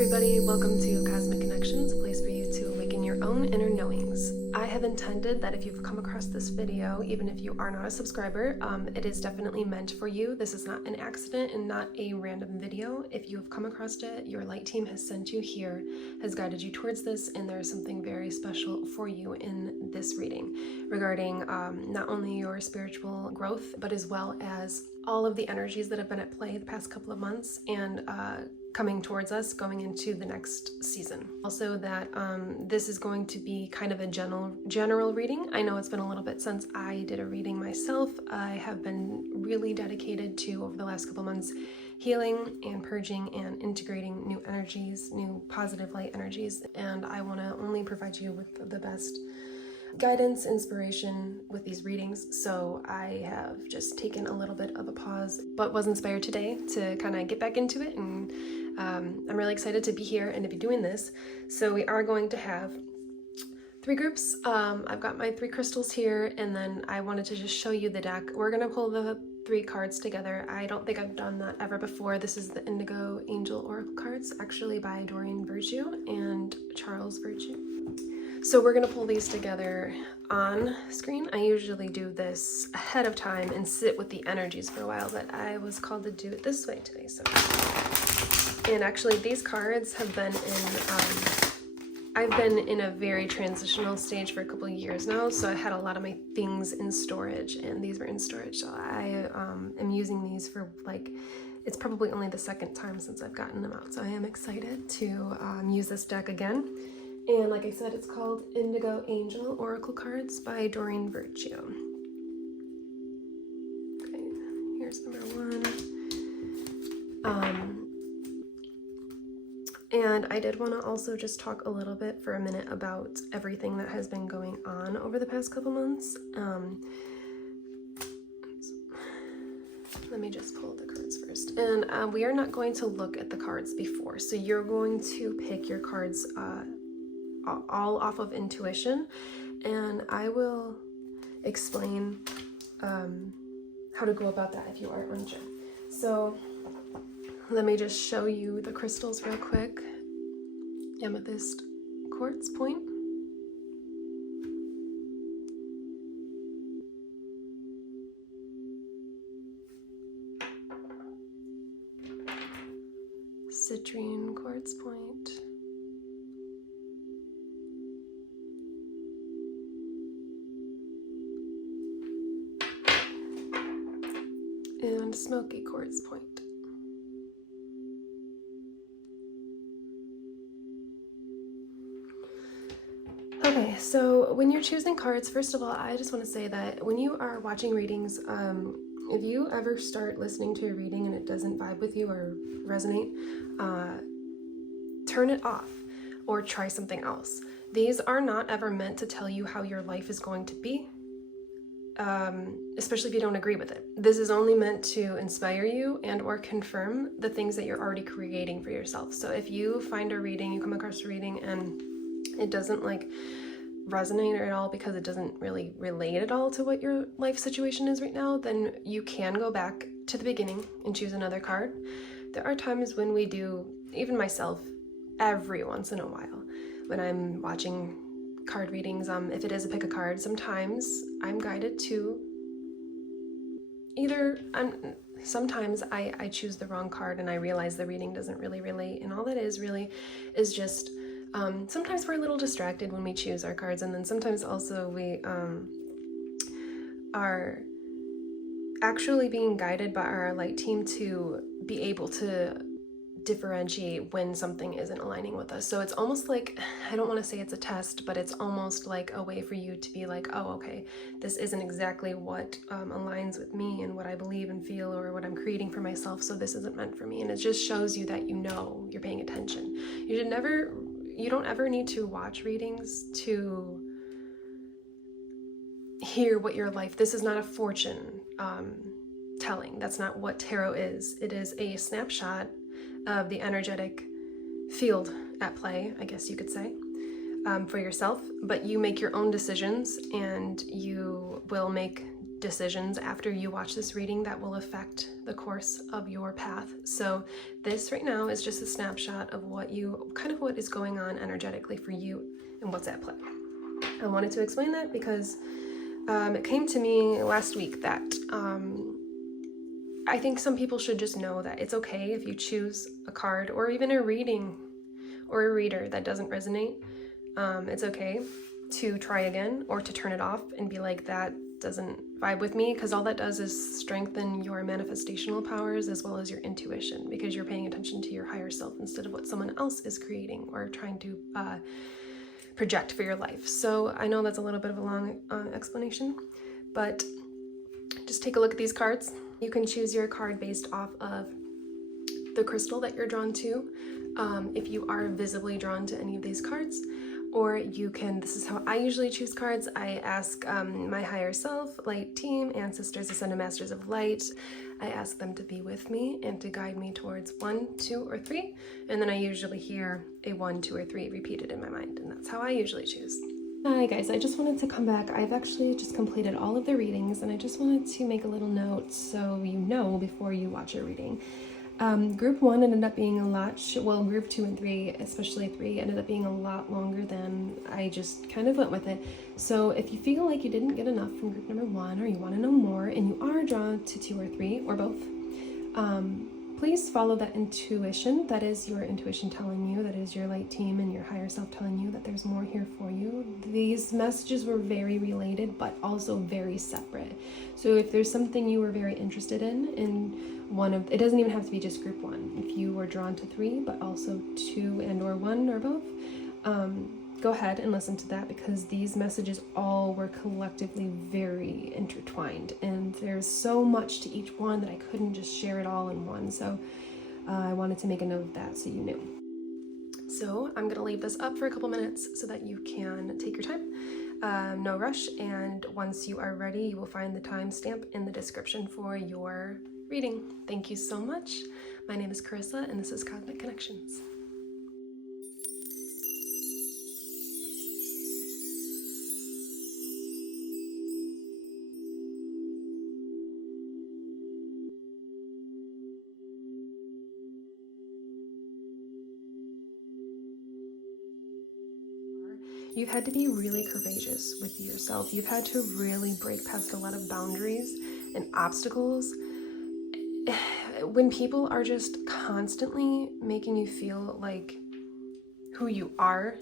everybody, welcome to Cosmic Connections, a place for you to awaken your own inner knowings. I have intended that if you've come across this video, even if you are not a subscriber, it is definitely meant for you. This is not an accident and not a random video. If you have come across it, your light team has sent you here, has guided you towards this, and there is something very special for you in this reading regarding not only your spiritual growth, but as well as all of the energies that have been at play the past couple of months and coming towards us going into the next season. Also that this is going to be kind of a general reading. I know it's been a little bit since I did a reading myself. I have been really dedicated to, over the last couple months, healing and purging and integrating new energies, new positive light energies, and I want to only provide you with the best guidance, inspiration with these readings. So I have just taken a little bit of a pause, but was inspired today to kind of get back into it, and I'm really excited to be here and to be doing this. So we are going to have 3 groups. I've got my 3 crystals here, and then I wanted to just show you the deck. We're going to pull the 3 cards together. I don't think I've done that ever before. This is the Indigo Angel Oracle cards, actually by Doreen Virtue and Charles Virtue. So we're going to pull these together on screen. I usually do this ahead of time and sit with the energies for a while, but I was called to do it this way today. And actually these cards have been I've been in a very transitional stage for a couple of years now, so I had a lot of my things in storage, and these were in storage. So I am using these for, like, it's probably only the 2nd time since I've gotten them out. So I am excited to use this deck again. And like I said, it's called Indigo Angel Oracle Cards by Doreen Virtue. Okay, here's number 1. And I did want to also just talk a little bit for a minute about everything that has been going on over the past couple months. Let me just pull the cards first. And we are not going to look at the cards before. So you're going to pick your cards all off of intuition, and I will explain how to go about that if you are unsure. So let me just show you the crystals real quick. Amethyst quartz point, citrine quartz point, and smoky quartz point. Okay, so when you're choosing cards, first of all, I just want to say that when you are watching readings, if you ever start listening to a reading and it doesn't vibe with you or resonate, turn it off or try something else. These are not ever meant to tell you how your life is going to be. Especially if you don't agree with it. This is only meant to inspire you and or confirm the things that you're already creating for yourself. So if you find a reading, you come across a reading and it doesn't like resonate at all because it doesn't really relate at all to what your life situation is right now, then you can go back to the beginning and choose another card. There are times when we do, even myself, every once in a while, when I'm watching card readings, if it is a pick a card, sometimes I'm guided to either, sometimes I choose the wrong card and I realize the reading doesn't really relate, and all that is really is just sometimes we're a little distracted when we choose our cards, and then sometimes also we are actually being guided by our light team to be able to differentiate when something isn't aligning with us. So it's almost like, I don't want to say it's a test, but it's almost like a way for you to be like, oh, okay, this isn't exactly what aligns with me and what I believe and feel or what I'm creating for myself, so this isn't meant for me. And it just shows you that you know you're paying attention. You don't ever need to watch readings to hear what your life, this is not a fortune telling. That's not what tarot is. It is a snapshot of the energetic field at play, I guess you could say, for yourself, but you make your own decisions and you will make decisions after you watch this reading that will affect the course of your path. So this right now is just a snapshot of what is going on energetically for you and what's at play. I wanted to explain that because it came to me last week that I think some people should just know that it's okay if you choose a card or even a reading or a reader that doesn't resonate. It's okay to try again or to turn it off and be like, that doesn't vibe with me, because all that does is strengthen your manifestational powers as well as your intuition, because you're paying attention to your higher self instead of what someone else is creating or trying to project for your life. So I know that's a little bit of a long explanation, but just take a look at these cards. You can choose your card based off of the crystal that you're drawn to, if you are visibly drawn to any of these cards, or you can, this is how I usually choose cards. I ask my higher self, light team, ancestors, ascended masters of light. I ask them to be with me and to guide me towards 1, 2, or 3. And then I usually hear a 1, 2, or 3 repeated in my mind. And that's how I usually choose. Hi guys, I just wanted to come back. I've actually just completed all of the readings, and I just wanted to make a little note so you know before you watch a reading. Group 1 ended up being a lot, group 2 and 3, especially 3, ended up being a lot longer than I just kind of went with it. So if you feel like you didn't get enough from group number 1, or you want to know more and you are drawn to 2 or 3 or both, please follow that intuition. That is your intuition telling you, that is your light team and your higher self telling you that there's more here for you. These messages were very related, but also very separate. So if there's something you were very interested in one of, it doesn't even have to be just group 1. If you were drawn to 3, but also 2 and or 1 or both, go ahead and listen to that, because these messages all were collectively very intertwined, and there's so much to each one that I couldn't just share it all in one. So I wanted to make a note of that so you knew. So I'm gonna leave this up for a couple minutes so that you can take your time. No rush, and once you are ready, you will find the timestamp in the description for your reading. Thank you so much. My name is Carissa, and this is Cosmic Connections. You've had to be really courageous with yourself. You've had to really break past a lot of boundaries and obstacles. When people are just constantly making you feel like who you are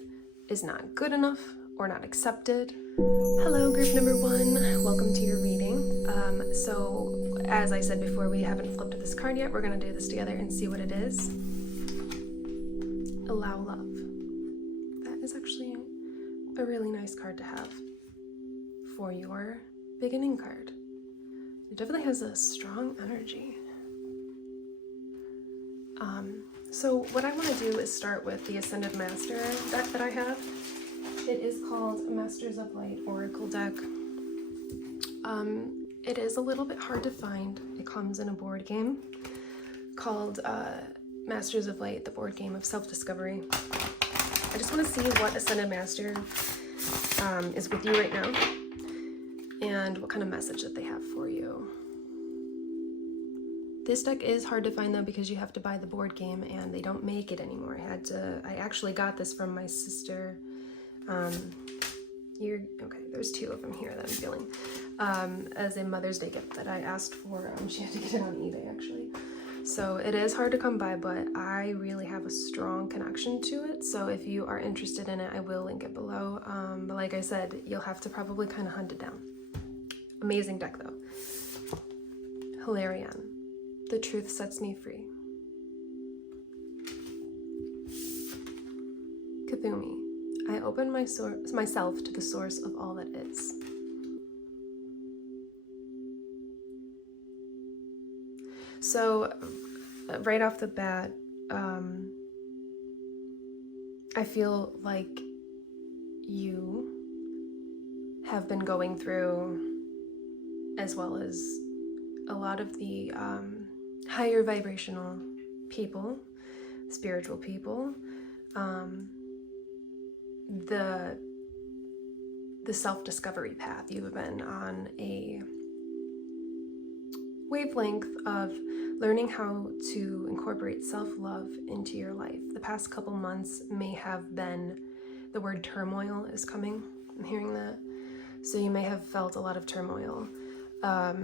is not good enough or not accepted. Hello, group number 1. Welcome to your reading. So as I said before, we haven't flipped this card yet. We're going to do this together and see what it is. Allow love. That is actually a really nice card to have for your beginning card. It definitely has a strong energy. So what I want to do is start with the Ascended Master deck that I have. It is called Masters of Light Oracle deck. It is a little bit hard to find. It comes in a board game called Masters of Light, the board game of self-discovery. I just want to see what Ascended Master is with you right now and what kind of message that they have for you. This deck is hard to find though, because you have to buy the board game and they don't make it anymore. I actually got this from my sister. Okay, there's 2 of them here that I'm feeling as a Mother's Day gift that I asked for. She had to get it on eBay actually. So it is hard to come by, but I really have a strong connection to it. So if you are interested in it, I will link it below. But like I said, you'll have to probably kind of hunt it down. Amazing deck though. Hilarion. The truth sets me free. Kathumi. I open myself to the source of all that is. So, right off the bat, I feel like you have been going through, as well as a lot of the higher vibrational people, spiritual people, the self-discovery path. You've been on a wavelength of learning how to incorporate self-love into your life. The past couple months may have been, the word turmoil is coming. I'm hearing that. So you may have felt a lot of turmoil. I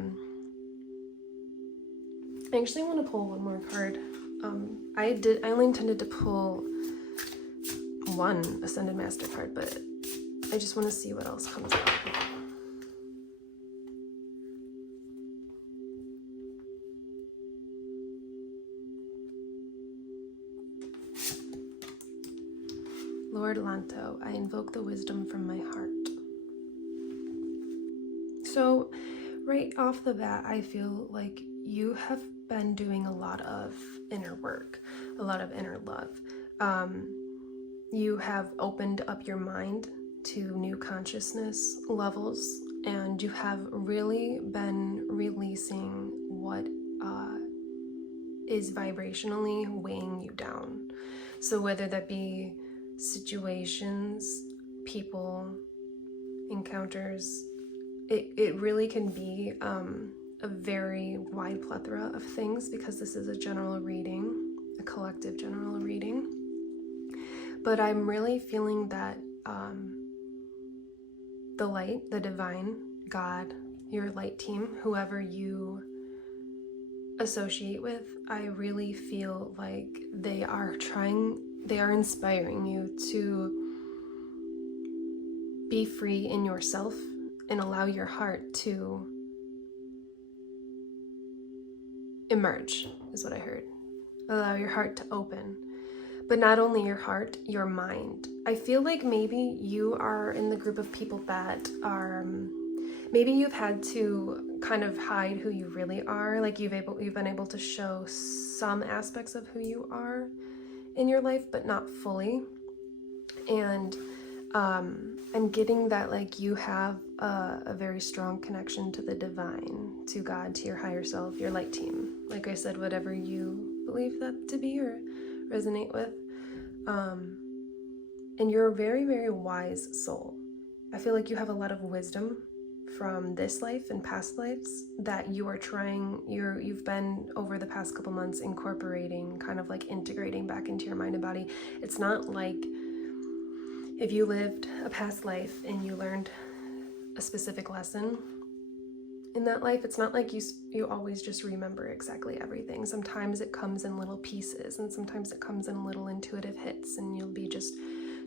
actually want to pull one more card. I only intended to pull one Ascended Master card, but I just want to see what else comes up. Lord Lanto, I invoke the wisdom from my heart. So right off the bat, I feel like you have been doing a lot of inner work, a lot of inner love. You have opened up your mind to new consciousness levels, and you have really been releasing what is vibrationally weighing you down. So whether that be situations, people, encounters, it really can be a very wide plethora of things, because this is a general reading, a collective general reading. But I'm really feeling that the light, the divine, God, your light team, whoever you associate with, I really feel like they are inspiring you to be free in yourself and allow your heart to emerge, is what I heard. Allow your heart to open. But not only your heart, your mind. I feel like maybe you are in the group of people that are, maybe you've had to kind of hide who you really are. Like you've been able to show some aspects of who you are in your life, but not fully. And I'm getting that like you have a very strong connection to the divine, to God, to your higher self, your light team. Like I said, whatever you believe that to be or resonate with. And you're a very, very wise soul. I feel like you have a lot of wisdom from this life and past lives that you are you've been over the past couple months incorporating, kind of like integrating back into your mind and body. It's not like if you lived a past life and you learned a specific lesson in that life, it's not like you always just remember exactly everything. Sometimes it comes in little pieces, and sometimes it comes in little intuitive hits, and you'll be just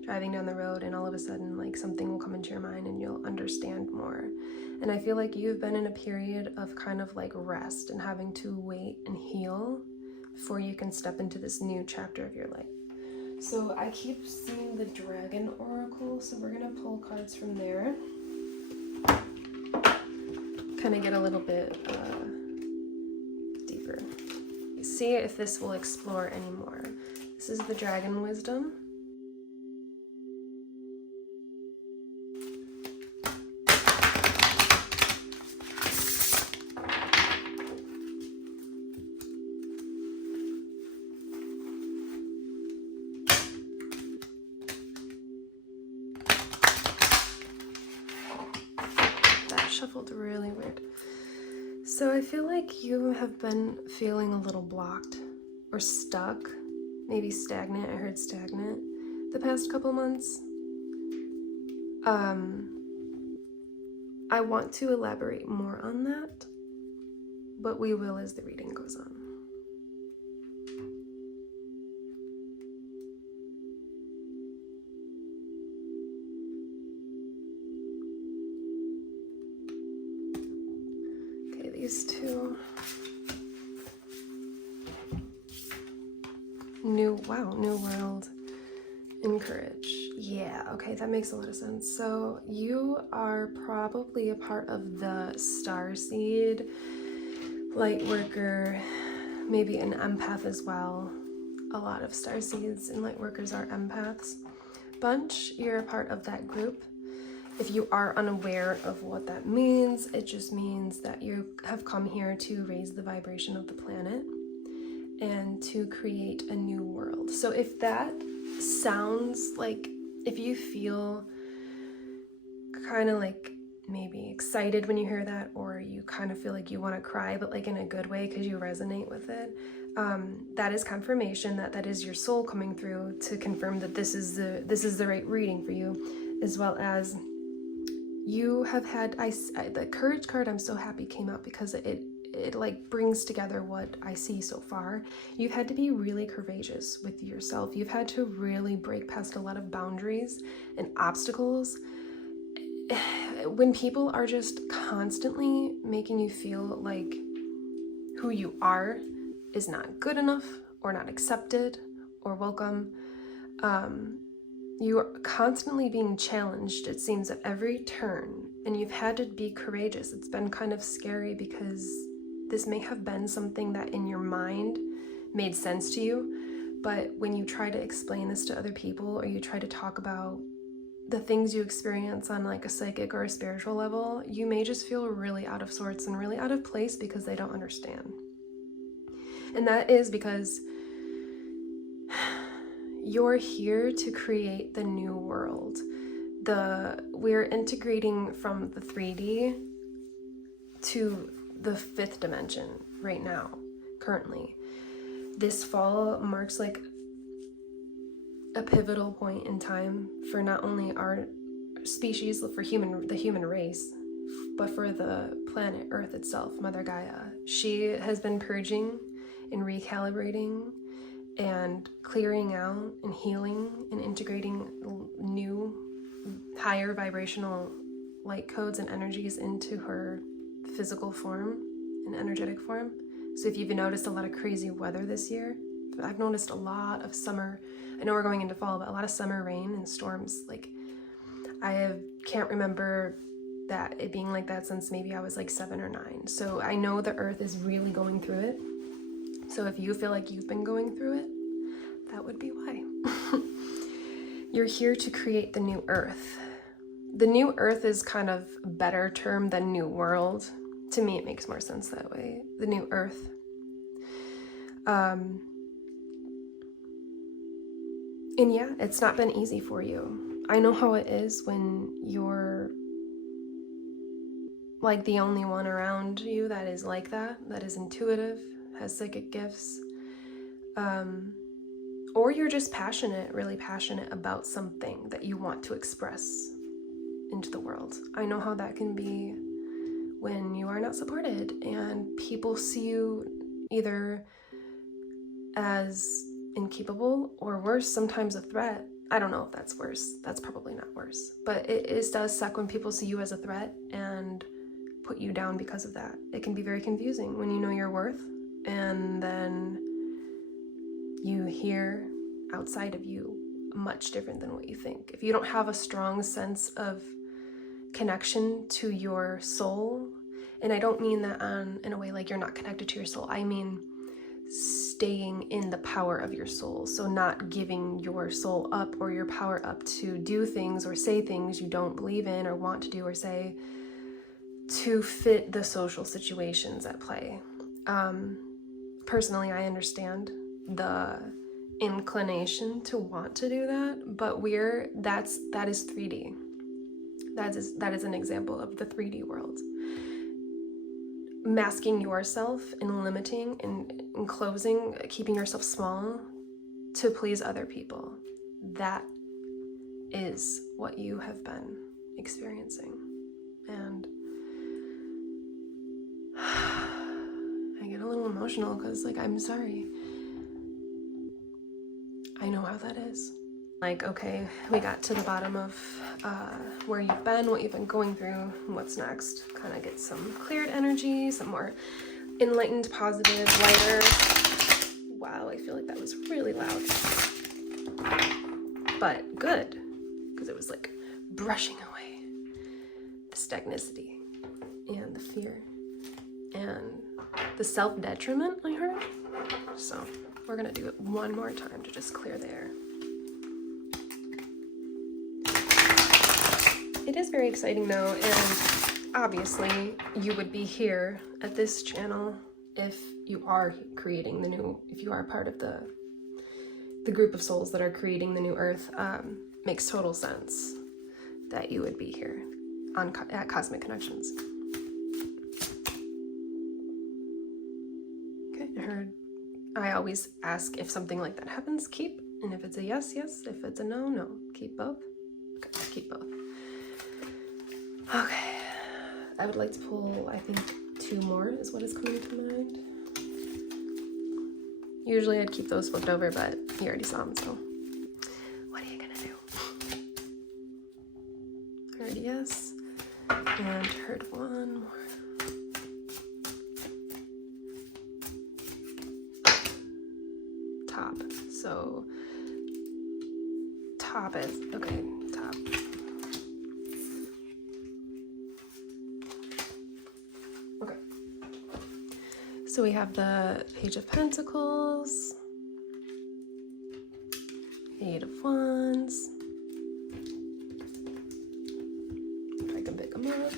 driving down the road and all of a sudden like something will come into your mind and you'll understand more. And I feel like you've been in a period of kind of like rest and having to wait and heal before you can step into this new chapter of your life. So I keep seeing the Dragon Oracle, so we're gonna pull cards from there. Kind of get a little bit deeper. See if this will explore anymore. This is the Dragon Wisdom. Shuffled really weird. So I feel like you have been feeling a little blocked or stuck, maybe stagnant. I heard stagnant the past couple months. I want to elaborate more on that, but we will as the reading goes on. These two. New world and courage. Yeah, okay, that makes a lot of sense. So you are probably a part of the Starseed, Lightworker, maybe an empath as well. A lot of Starseeds and Lightworkers are empaths. Bunch, you're a part of that group. If you are unaware of what that means, it just means that you have come here to raise the vibration of the planet and to create a new world. So if that sounds like, if you feel kind of like maybe excited when you hear that, or you kind of feel like you want to cry, but like in a good way because you resonate with it. That is confirmation that is your soul coming through to confirm that this is the right reading for you, as well as you have had the courage card. I'm so happy came out because it like brings together what I see so far. You've had to be really courageous with yourself. You've had to really break past a lot of boundaries and obstacles. When people are just constantly making you feel like who you are is not good enough or not accepted or welcome, you are constantly being challenged, it seems, at every turn, and you've had to be courageous. It's been kind of scary because this may have been something that in your mind made sense to you, but when you try to explain this to other people, or you try to talk about the things you experience on like a psychic or a spiritual level, you may just feel really out of sorts and really out of place because they don't understand. And that is because you're here to create the new world. We're integrating from the 3D to the 5th dimension right now, currently. This fall marks like a pivotal point in time for not only our species, for the human race, but for the planet Earth itself, Mother Gaia. She has been purging and recalibrating and clearing out and healing and integrating new, higher vibrational light codes and energies into her physical form and energetic form. So if you've noticed a lot of crazy weather this year, I've noticed a lot of summer, I know we're going into fall, but a lot of summer rain and storms. Like, can't remember that it being like that since maybe I was like 7 or 9. So I know the earth is really going through it. So if you feel like you've been going through it, that would be why. You're here to create the new earth. The new earth is kind of a better term than new world. To me, it makes more sense that way. The new earth. And yeah, it's not been easy for you. I know how it is when you're like the only one around you that is like that is intuitive, has psychic gifts, or you're just really passionate about something that you want to express into the world. I know how that can be when you are not supported and people see you either as incapable or worse, sometimes a threat. I don't know if that's worse. That's probably not worse. But it does suck when people see you as a threat and put you down because of that. It can be very confusing when you know your worth and then you hear outside of you much different than what you think. If you don't have a strong sense of connection to your soul, and I don't mean that in a way like you're not connected to your soul, I mean staying in the power of your soul. So not giving your soul up or your power up to do things or say things you don't believe in or want to do or say to fit the social situations at play. Personally, I understand the inclination to want to do that, but that is 3D. That is an example of the 3D world. Masking yourself and limiting and enclosing, keeping yourself small to please other people. That is what you have been experiencing. And I get a little emotional because, like, I'm sorry. I know how that is. Like, okay, we got to the bottom of where you've been, what you've been going through, what's next. Kind of get some cleared energy, some more enlightened, positive, lighter. Wow, I feel like that was really loud. But good, because it was like brushing away the stagnicity and the fear and the self-detriment, I heard. So we're gonna do it one more time to just clear the air. It is very exciting though, and obviously you would be here at this channel if you are creating if you are part of the group of souls that are creating the new earth. Makes total sense that you would be here. at Cosmic Connections. Okay, I always ask if something like that happens, keep. And if it's a yes, yes. If it's a no, no. Keep both. Okay, keep both. Okay. I would like to pull, I think, 2 more is what is coming to mind. Usually I'd keep those flipped over, but you already saw them, so what are you gonna do? Heard yes, and heard 1 more. Top. So top is, okay, top. Okay. So we have the Page of Pentacles, 8 of Wands. If I can pick them up.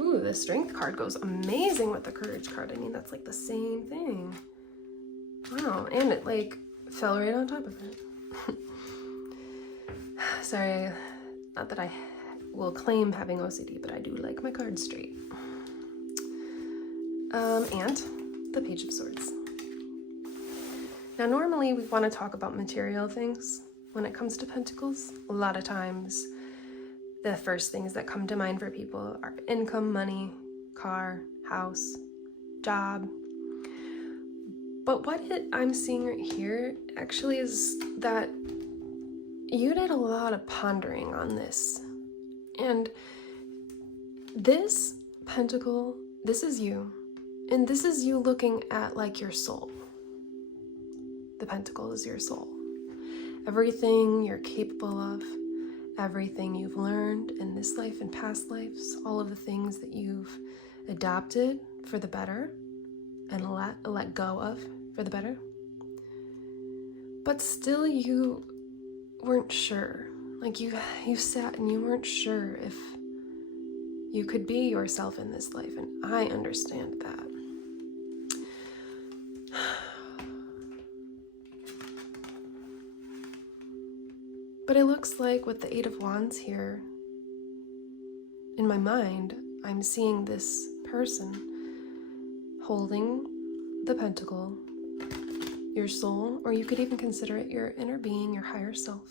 Ooh, the Strength card goes amazing with the Courage card. I mean, that's like the same thing. Wow, and it like fell right on top of it. Sorry, not that I will claim having OCD, but I do like my cards straight. And the Page of Swords. Now, normally we want to talk about material things when it comes to Pentacles. A lot of times, the first things that come to mind for people are income, money, car, house, job. But what I'm seeing right here actually is that you did a lot of pondering on this. And this Pentacle, this is you. And this is you looking at like your soul. The Pentacle is your soul. Everything you're capable of, everything you've learned in this life and past lives, all of the things that you've adopted for the better and let go of for the better. But still you weren't sure. Like you sat and you weren't sure if you could be yourself in this life, and I understand that. But it looks like with the 8 of Wands here, in my mind, I'm seeing this person holding the Pentacle, your soul, or you could even consider it your inner being, your higher self.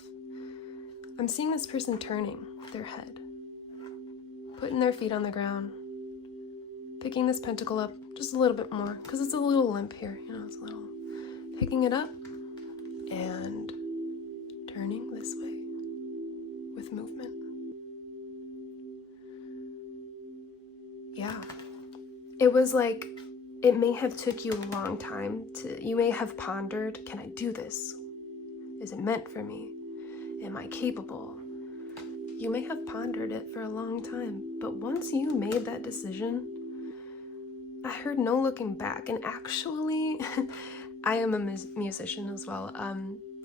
I'm seeing this person turning their head, putting their feet on the ground, picking this Pentacle up just a little bit more, because it's a little limp here, it's a little, picking it up and turning this way with movement. Yeah. It was like, it may have took you a long time you may have pondered, can I do this? Is it meant for me? Am I capable? You may have pondered it for a long time, but once you made that decision, I heard no looking back. And actually, I am a musician as well.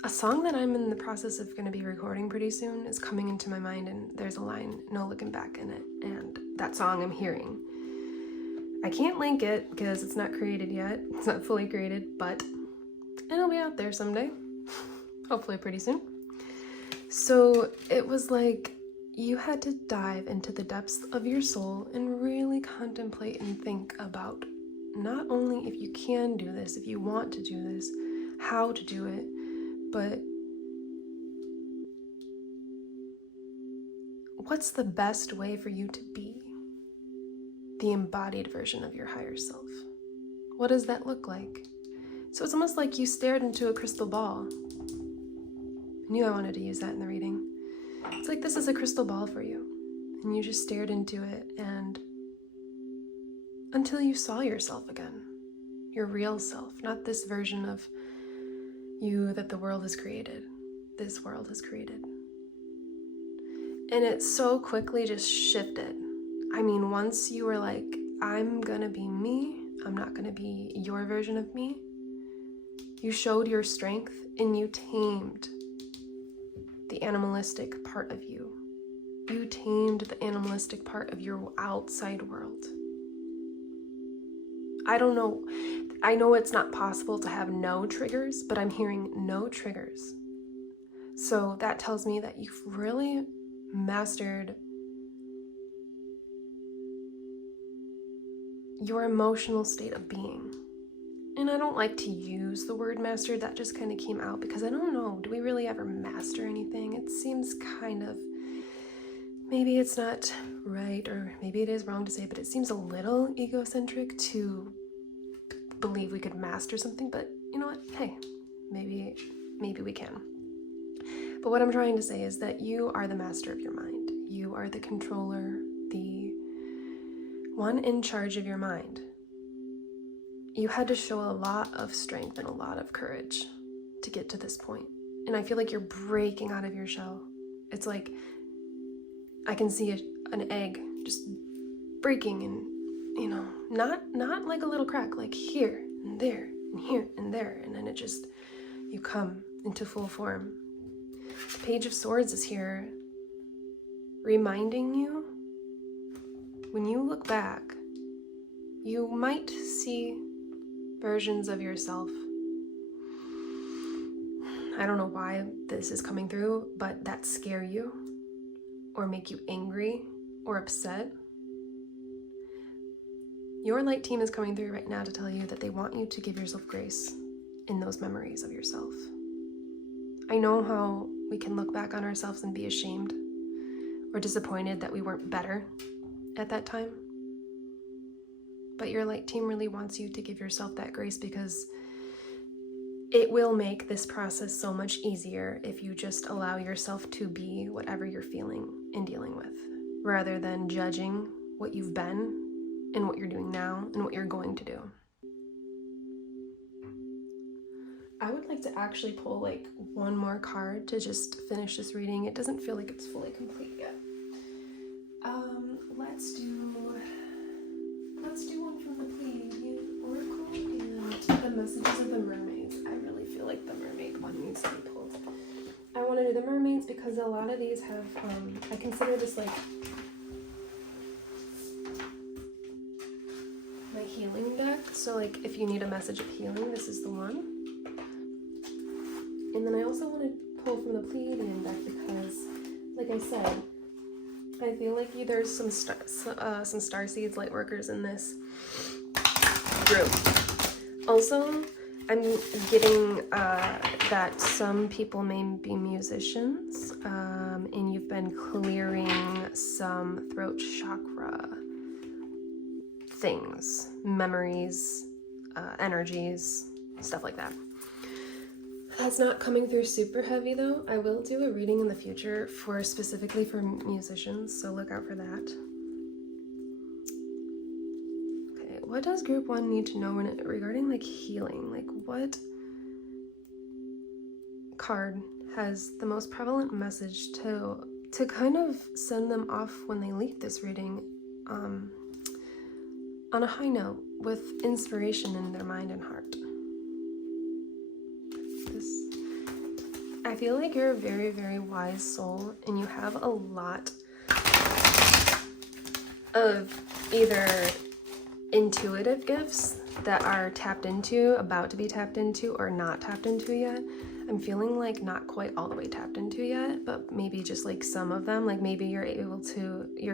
A song that I'm in the process of going to be recording pretty soon is coming into my mind, and there's a line, no looking back, in it. And that song I'm hearing. I can't link it because it's not created yet. It's not fully created, but it'll be out there someday. Hopefully pretty soon. So it was like you had to dive into the depths of your soul and really contemplate and think about not only if you can do this, if you want to do this, how to do it, but what's the best way for you to be the embodied version of your higher self? What does that look like? So it's almost like you stared into a crystal ball. I knew I wanted to use that in the reading. It's like this is a crystal ball for you, and you just stared into it, and until you saw yourself again, your real self, not this version of you that the world has created. This world has created. And it so quickly just shifted. I mean, once you were like, I'm gonna be me, I'm not gonna be your version of me, you showed your strength and you tamed the animalistic part of you. You tamed the animalistic part of your outside world. I don't know. I know it's not possible to have no triggers, but I'm hearing no triggers. So that tells me that you've really mastered your emotional state of being. And I don't like to use the word master, that just kind of came out because I don't know, do we really ever master anything? It seems kind of, maybe it's not right, or maybe it is wrong to say, but it seems a little egocentric to believe we could master something, but you know what? Hey, maybe we can. But what I'm trying to say is that you are the master of your mind. You are the controller, the one in charge of your mind. You had to show a lot of strength and a lot of courage to get to this point. And I feel like you're breaking out of your shell. It's like I can see an egg just breaking, and you know, not like a little crack, like here and there and here and there, and then you come into full form. The Page of Swords is here reminding you, when you look back, you might see versions of yourself. I don't know why this is coming through, but that scare you or make you angry or upset. Your light team is coming through right now to tell you that they want you to give yourself grace in those memories of yourself. I know how we can look back on ourselves and be ashamed or disappointed that we weren't better at that time. But your light team really wants you to give yourself that grace, because it will make this process so much easier if you just allow yourself to be whatever you're feeling and dealing with, rather than judging what you've been and what you're doing now and what you're going to do. I would like to actually pull like one more card to just finish this reading. It doesn't feel like it's fully complete yet. Let's do one from the Pleiadian Oracle and the Messages of the Mermaids. I really feel like the mermaid one needs to be pulled. I want to do the mermaids because a lot of these have, I consider this like my healing deck. So like if you need a message of healing, this is the one. And then I also want to pull from the Pleiadian deck because, like I said, I feel like there's some Starseeds, Lightworkers in this group. Also, I'm getting that some people may be musicians, and you've been clearing some throat chakra things, memories, energies, stuff like that. That's not coming through super heavy though. I will do a reading in the future specifically for musicians, so look out for that. Okay, what does group 1 need to know regarding like healing? Like what card has the most prevalent message to kind of send them off when they leave this reading on a high note with inspiration in their mind and heart? I feel like you're a very, very wise soul, and you have a lot of either intuitive gifts that are tapped into, about to be tapped into, or not tapped into yet. I'm feeling like not quite all the way tapped into yet, but maybe just like some of them, like maybe you're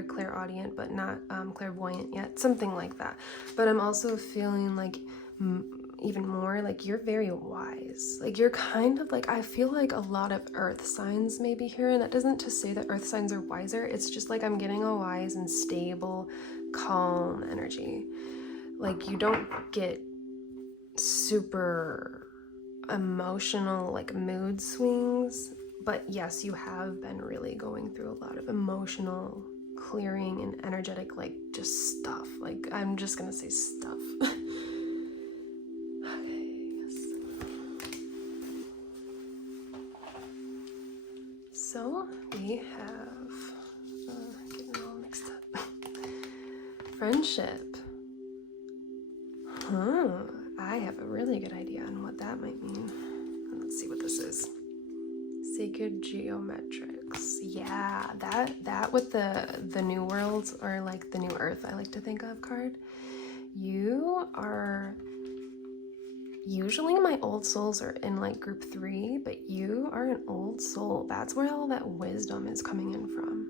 clairaudient but not clairvoyant yet, something like that. But I'm also feeling like even more like you're very wise. Like you're kind of like, I feel like a lot of earth signs may be here, and that doesn't to say that earth signs are wiser. It's just like I'm getting a wise and stable, calm energy. Like you don't get super emotional like mood swings, but yes, you have been really going through a lot of emotional clearing and energetic like just stuff. Like I'm just gonna say stuff. So we have, getting all mixed up, friendship. I have a really good idea on what that might mean. Let's see what this is. Sacred geometrics. Yeah, that with the new worlds, or like the new earth, I like to think of card. You are, usually my old souls are in like group 3, but you are an old soul. That's where all that wisdom is coming in from.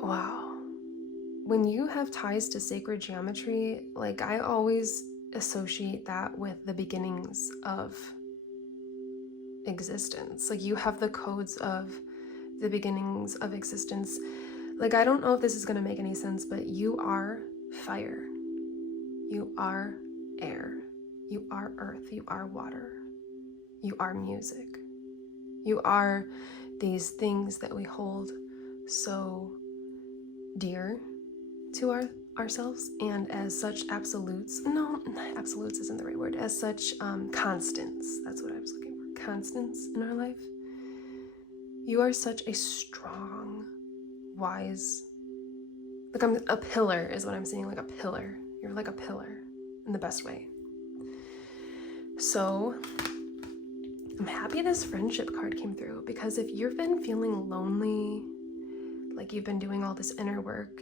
Wow. when you have ties to sacred geometry, like I always associate that with the beginnings of existence. Like you have the codes of the beginnings of existence. Like I don't know if this is going to make any sense, but you are fire. You are air. You are earth. You are water. You are music. You are these things that we hold so dear to ourselves, and as such absolutes, no, absolutes isn't the right word, as such constants, that's what I was looking for, constants in our life. You are such a strong, wise, like I'm a pillar is what I'm saying, like a pillar. You're like a pillar in the best way. So I'm happy this friendship card came through, because if you've been feeling lonely, like you've been doing all this inner work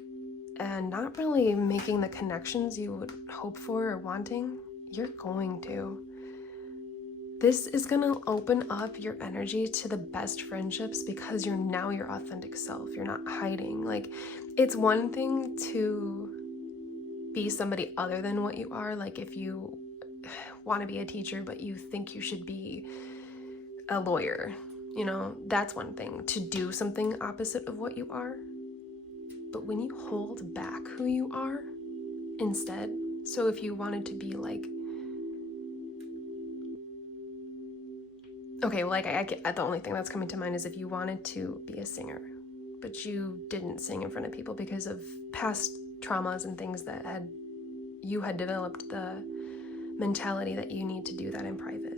and not really making the connections you would hope for or wanting, you're going to. This is going to open up your energy to the best friendships, because you're now your authentic self. You're not hiding. Like, it's one thing to be somebody other than what you are. Like if you want to be a teacher, but you think you should be a lawyer, you know, that's one thing, to do something opposite of what you are. But when you hold back who you are instead, so if you wanted to be like, okay, well, like I get, the only thing that's coming to mind is if you wanted to be a singer, but you didn't sing in front of people because of past traumas and things that you had developed the mentality that you need to do that in private.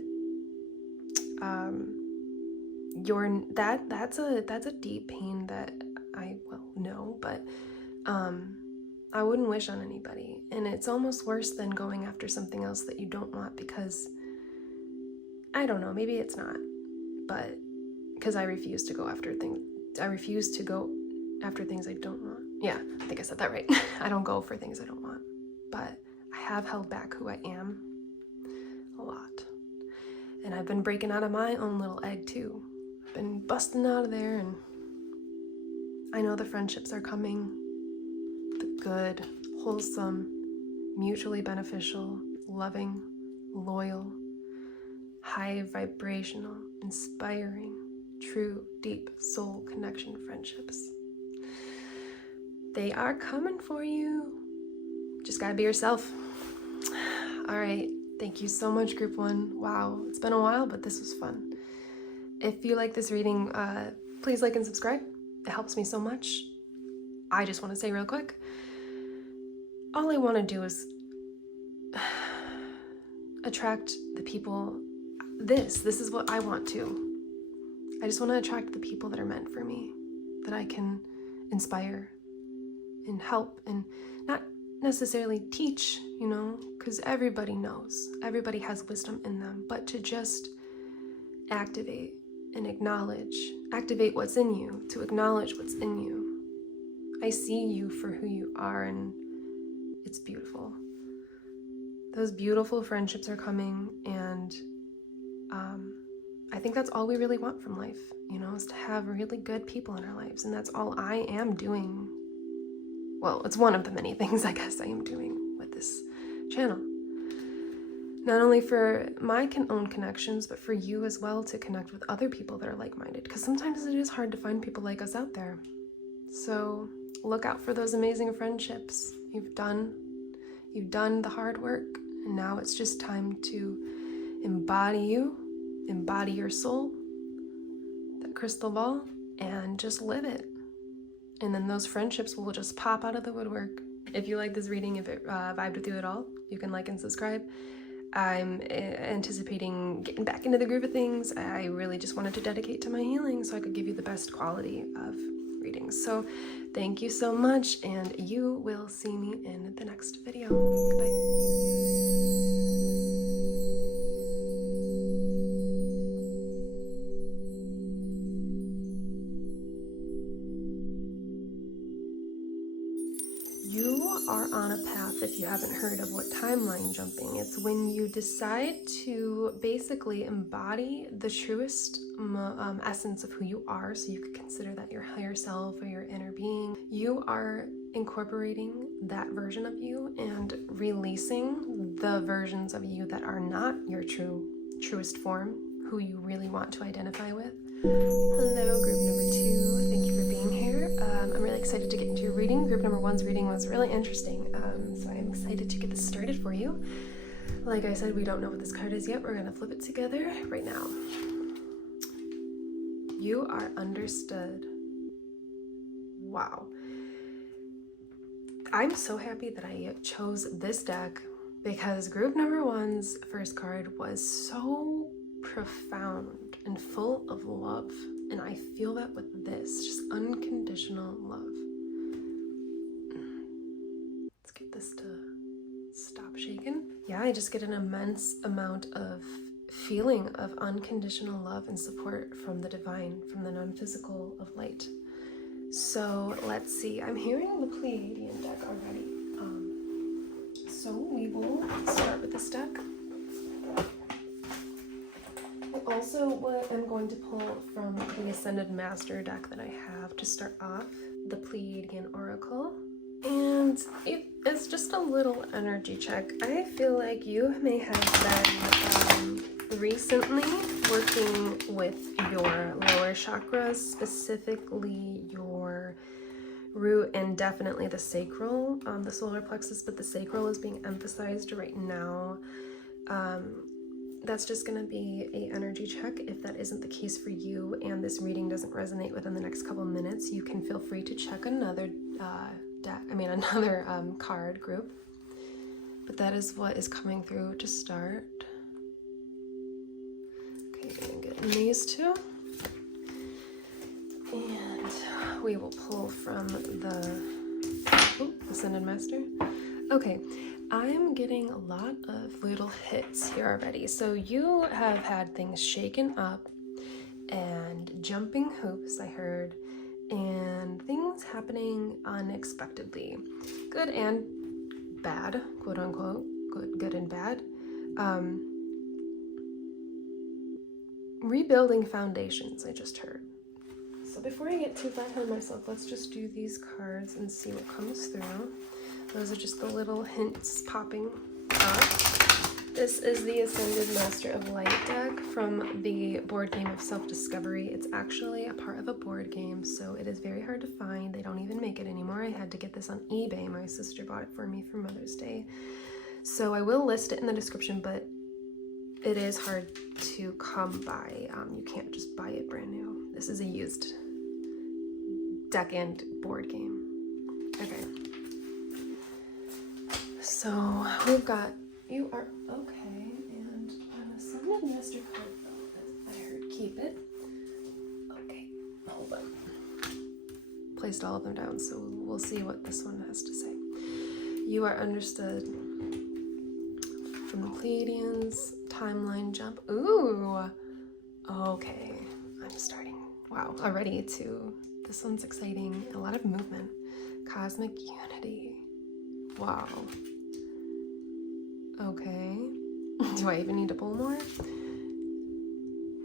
That's a deep pain that I know, but I wouldn't wish on anybody. And it's almost worse than going after something else that you don't want, because I don't know, maybe it's not, but because I refuse to go after things. I refuse to go after things I don't want. Yeah, I think I said that right. I don't go for things I don't want, but I have held back who I am a lot. And I've been breaking out of my own little egg too. I've been busting out of there, and I know the friendships are coming. The good, wholesome, mutually beneficial, loving, loyal, high vibrational, inspiring, true, deep soul connection friendships. They are coming for you. Just gotta be yourself. All right. Thank you so much, Group 1. Wow, it's been a while, but this was fun. If you like this reading, please like and subscribe. It helps me so much. I just want to say real quick, all I want to do is attract the people. This is what I want to. I just want to attract the people that are meant for me, that I can inspire and help, and not necessarily teach, you know, because everybody knows, everybody has wisdom in them, but to just activate and activate what's in you, to acknowledge what's in you. I see you for who you are, and it's beautiful. Those beautiful friendships are coming, and I think that's all we really want from life, you know, is to have really good people in our lives, and that's all I am doing. Well, it's one of the many things I guess I am doing with this channel. Not only for my own connections, but for you as well, to connect with other people that are like-minded, because sometimes it is hard to find people like us out there. So look out for those amazing friendships. You've done the hard work, and now it's just time to embody your soul, that crystal ball, and just live it. And then those friendships will just pop out of the woodwork. If you like this reading, if it vibed with you at all, you can like and subscribe. I'm anticipating getting back into the groove of things. I really just wanted to dedicate to my healing so I could give you the best quality of readings. So thank you so much, and you will see me in the next video. Goodbye. You are on a path, if you haven't heard of what timeline jumping, it's when you decide to basically embody the truest essence of who you are, so you could consider that your higher self or your inner being. You are incorporating that version of you and releasing the versions of you that are not your truest form, who you really want to identify with. Hello, group number 2. Thank you for being here. I'm really excited to get into your reading. Group number 1's reading was really interesting, so I'm excited to get this started for you. Like I said, we don't know what this card is yet. We're going to flip it together right now. You are understood. Wow. I'm so happy that I chose this deck because group number 1's first card was so profound and full of love, and I feel that with this, just unconditional love. Let's get this to stop shaking. Yeah, I just get an immense amount of feeling of unconditional love and support from the divine, from the non-physical of light. So let's see, I'm hearing the Pleiadian deck already. So we will start with this deck. Also, what I'm going to pull from the Ascended Master deck that I have to start off, the Pleiadian Oracle. And it's just a little energy check. I feel like you may have been recently working with your lower chakras, specifically your root and definitely the sacral, the solar plexus, but the sacral is being emphasized right now. That's just going to be an energy check. If that isn't the case for you and this reading doesn't resonate within the next couple minutes, you can feel free to check another card group. But that is what is coming through to start. Okay, I'm gonna get these two. And we will pull from the Ascended Master. Okay. I'm getting a lot of little hits here already. So you have had things shaken up and jumping hoops, I heard, and things happening unexpectedly. Good and bad, quote unquote, good and bad. Rebuilding foundations, I just heard. So before I get too far on myself, let's just do these cards and see what comes through. Those are just the little hints popping up. This is the Ascended Master of Light deck from the board game of Self-Discovery. It's actually a part of a board game, so it is very hard to find. They don't even make it anymore. I had to get this on eBay. My sister bought it for me for Mother's Day. So I will list it in the description, but it is hard to come by. You can't just buy it brand new. This is a used deck and board game. Okay. So we've got you are okay, and an Ascended Master card though, I heard keep it. Okay, hold on. Placed all of them down, so we'll see what this one has to say. You are understood. From the Pleiadians, timeline jump. Ooh, okay. I'm starting. Wow, already too. This one's exciting. A lot of movement. Cosmic unity. Wow. Okay. Do I even need to pull more?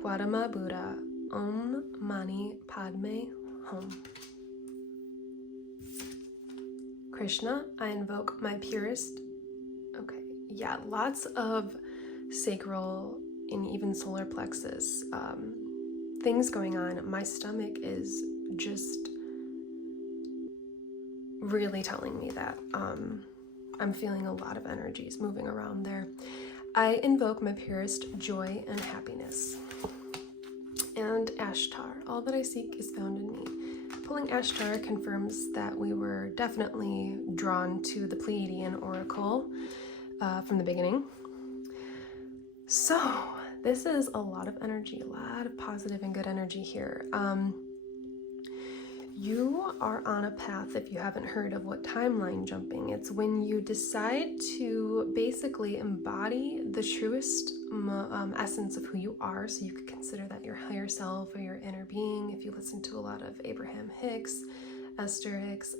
Gautama Buddha. Om Mani Padme Hum. Krishna, I invoke my purest. Okay. Yeah, lots of sacral and even solar plexus things going on. My stomach is just really telling me that I'm feeling a lot of energies moving around there. I invoke my purest joy and happiness. And Ashtar, all that I seek is found in me. Pulling Ashtar confirms that we were definitely drawn to the Pleiadian Oracle from the beginning. So this is a lot of energy, a lot of positive and good energy here. You are on a path, if you haven't heard of what timeline jumping, it's when you decide to basically embody the truest essence of who you are, so you could consider that your higher self or your inner being. If you listen to a lot of Abraham Hicks, Esther Hicks,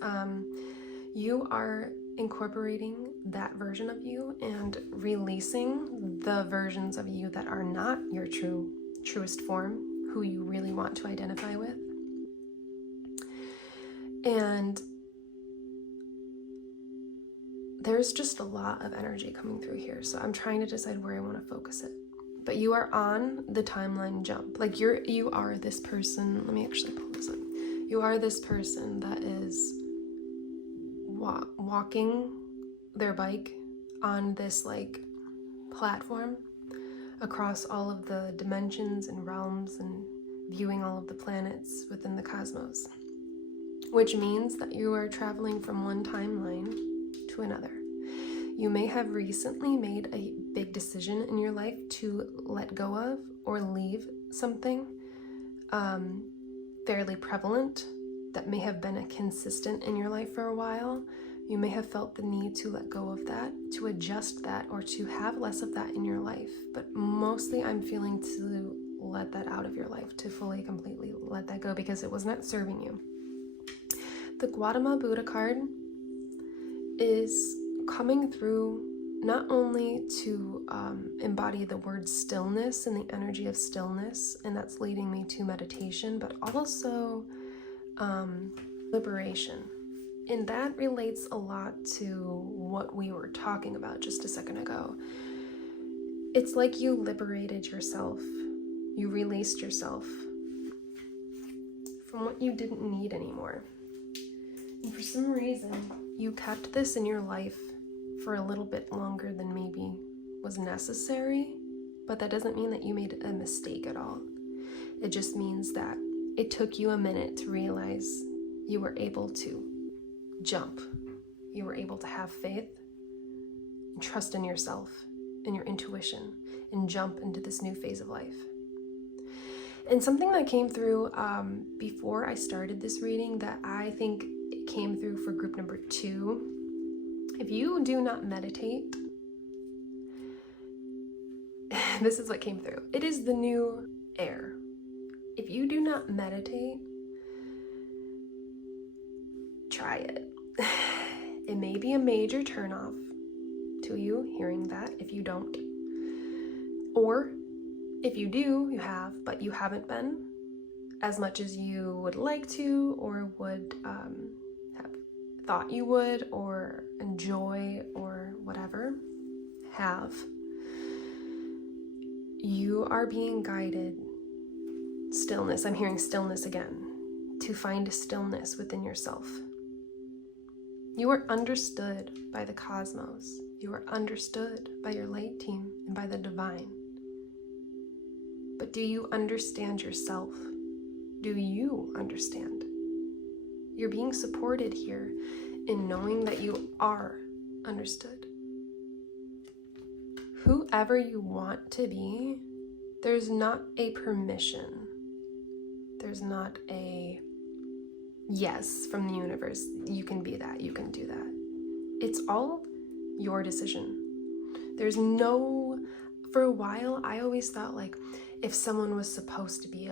you are incorporating that version of you and releasing the versions of you that are not your truest form, who you really want to identify with. And there's just a lot of energy coming through here, so I'm trying to decide where I want to focus it. But you are on the timeline jump. Like you are this person. Let me actually pull this up. You are this person that is walking their bike on this like platform across all of the dimensions and realms and viewing all of the planets within the cosmos, which means that you are traveling from one timeline to another. You may have recently made a big decision in your life to let go of or leave something fairly prevalent that may have been a consistent in your life for a while. You may have felt the need to let go of that, to adjust that, or to have less of that in your life. But mostly I'm feeling to let that out of your life, to fully, completely let that go because it was not serving you. The Gautama Buddha card is coming through not only to embody the word stillness and the energy of stillness, and that's leading me to meditation, but also liberation. And that relates a lot to what we were talking about just a second ago. It's like you liberated yourself. You released yourself from what you didn't need anymore. And for some reason, you kept this in your life for a little bit longer than maybe was necessary, but that doesn't mean that you made a mistake at all. It just means that it took you a minute to realize you were able to jump. You were able to have faith and trust in yourself and your intuition and jump into this new phase of life. And something that came through before I started this reading that I think it came through for group number 2. If you do not meditate, this is what came through. It is the new air. If you do not meditate, try it. It may be a major turnoff to you hearing that if you don't. Or if you do, you have, but you haven't been as much as you would like to or would have thought you would or enjoy or whatever have. You are being guided. Stillness. I'm hearing stillness again. To find stillness within yourself. You are understood by the cosmos. You are understood by your light team and by the divine. But do you understand yourself? Do you understand? You're being supported here in knowing that you are understood. Whoever you want to be, there's not a permission. There's not a yes from the universe. You can be that. You can do that. It's all your decision. There's no, for a while, I always thought like if someone was supposed to be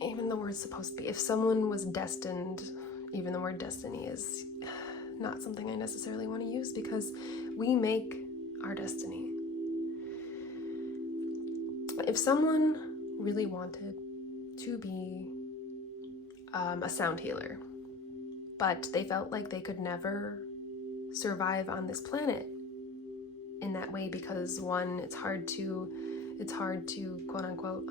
even the word supposed to be, if someone was destined, even the word destiny is not something I necessarily want to use because we make our destiny. If someone really wanted to be a sound healer, but they felt like they could never survive on this planet in that way because one, it's hard to quote unquote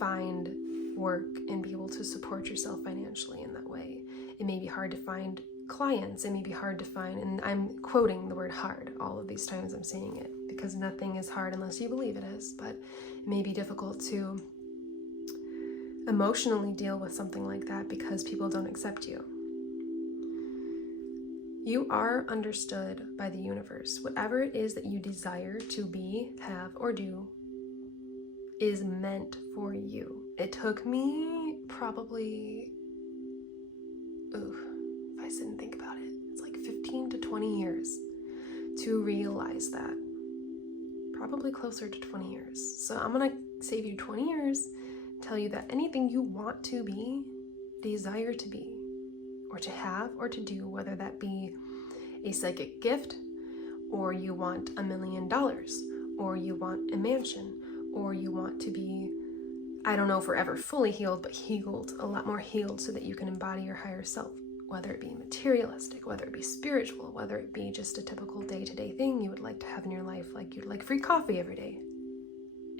find work and be able to support yourself financially in that way. It may be hard to find clients. It may be hard to find, and I'm quoting the word hard all of these times I'm saying it because nothing is hard unless you believe it is, but it may be difficult to emotionally deal with something like that because people don't accept you. You are understood by the universe. Whatever it is that you desire to be, have, or do is meant for you. It took me probably, if I sit and think about it, it's like 15 to 20 years to realize that. Probably closer to 20 years. So I'm gonna save you 20 years, tell you that anything you want to be, desire to be, or to have or to do, whether that be a psychic gift, or you want $1 million, or you want a mansion, or you want to be, I don't know, forever fully healed, but healed, a lot more healed, so that you can embody your higher self, whether it be materialistic, whether it be spiritual, whether it be just a typical day-to-day thing you would like to have in your life, like you'd like free coffee every day.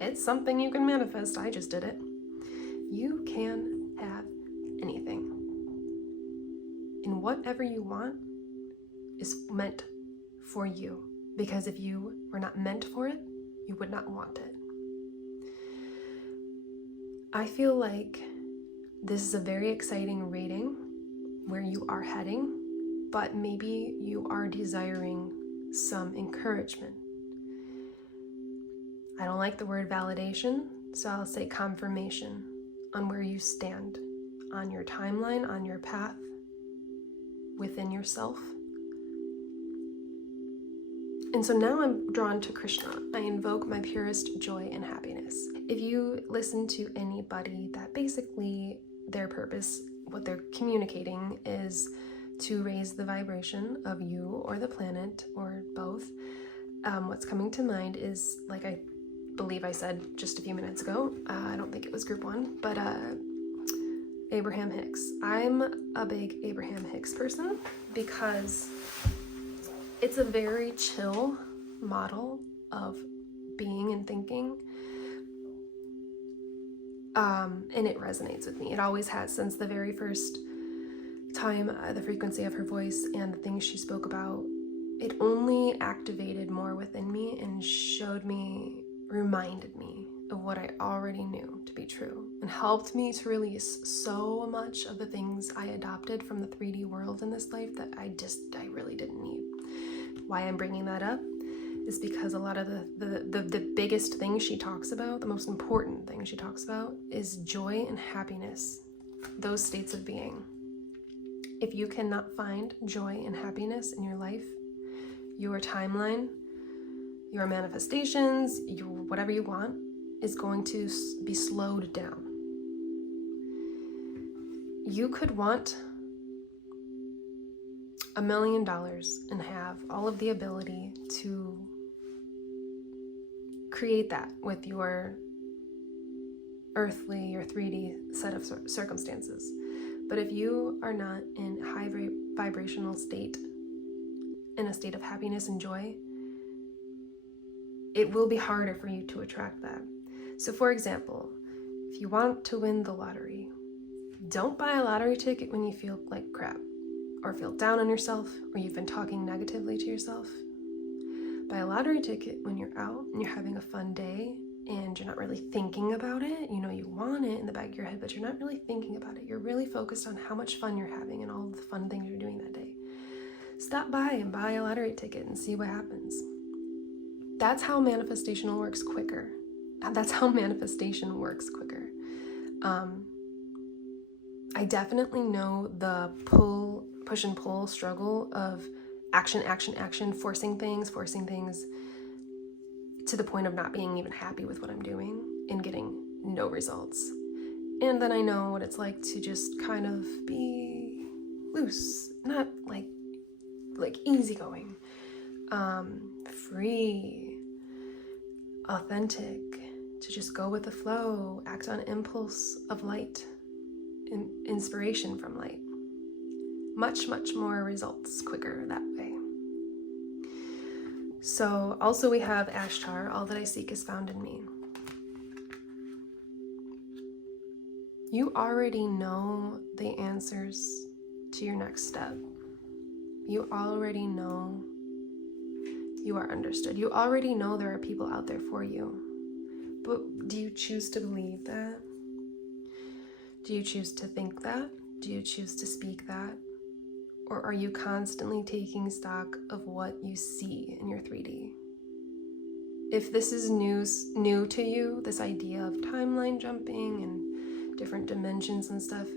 It's something you can manifest. I just did it. You can have anything. And whatever you want is meant for you. Because if you were not meant for it, you would not want it. I feel like this is a very exciting reading where you are heading, but maybe you are desiring some encouragement. I don't like the word validation, so I'll say confirmation on where you stand on your timeline, on your path, within yourself. And so now I'm drawn to Krishna. I invoke my purest joy and happiness. If you listen to anybody that basically their purpose, what they're communicating is to raise the vibration of you or the planet or both, what's coming to mind is, like I believe I said just a few minutes ago, I don't think it was group 1, but Abraham Hicks. I'm a big Abraham Hicks person because it's a very chill model of being and thinking, and it resonates with me. It always has, since the very first time, the frequency of her voice and the things she spoke about, it only activated more within me and showed me, reminded me of what I already knew to be true, and helped me to release so much of the things I adopted from the 3D world in this life that I really didn't need. Why I'm bringing that up is because a lot of the biggest things she talks about, the most important thing she talks about, is joy and happiness, those states of being. If you cannot find joy and happiness in your life, your timeline, your manifestations, your whatever you want, is going to be slowed down. You could want $1 million and have all of the ability to create that with your earthly, your 3D set of circumstances. But if you are not in a high vibrational state, in a state of happiness and joy, it will be harder for you to attract that. So for example, if you want to win the lottery, don't buy a lottery ticket when you feel like crap, or feel down on yourself, or you've been talking negatively to yourself. Buy a lottery ticket when you're out and you're having a fun day and you're not really thinking about it. You know you want it in the back of your head, but you're not really thinking about it. You're really focused on how much fun you're having and all the fun things you're doing that day. Stop by and buy a lottery ticket and see what happens. That's how manifestation works quicker. That's how manifestation works quicker. I definitely know the push and pull struggle of action, forcing things to the point of not being even happy with what I'm doing and getting no results. And then I know what it's like to just kind of be loose, not like easygoing, free, authentic, to just go with the flow, act on impulse of light and inspiration from light. Much, much more results quicker that way. So also we have Ashtar, all that I seek is found in me. You already know the answers to your next step. You already know you are understood. You already know there are people out there for you. But do you choose to believe that? Do you choose to think that? Do you choose to speak that? Or are you constantly taking stock of what you see in your 3D? If this is new to you, this idea of timeline jumping and different dimensions and stuff,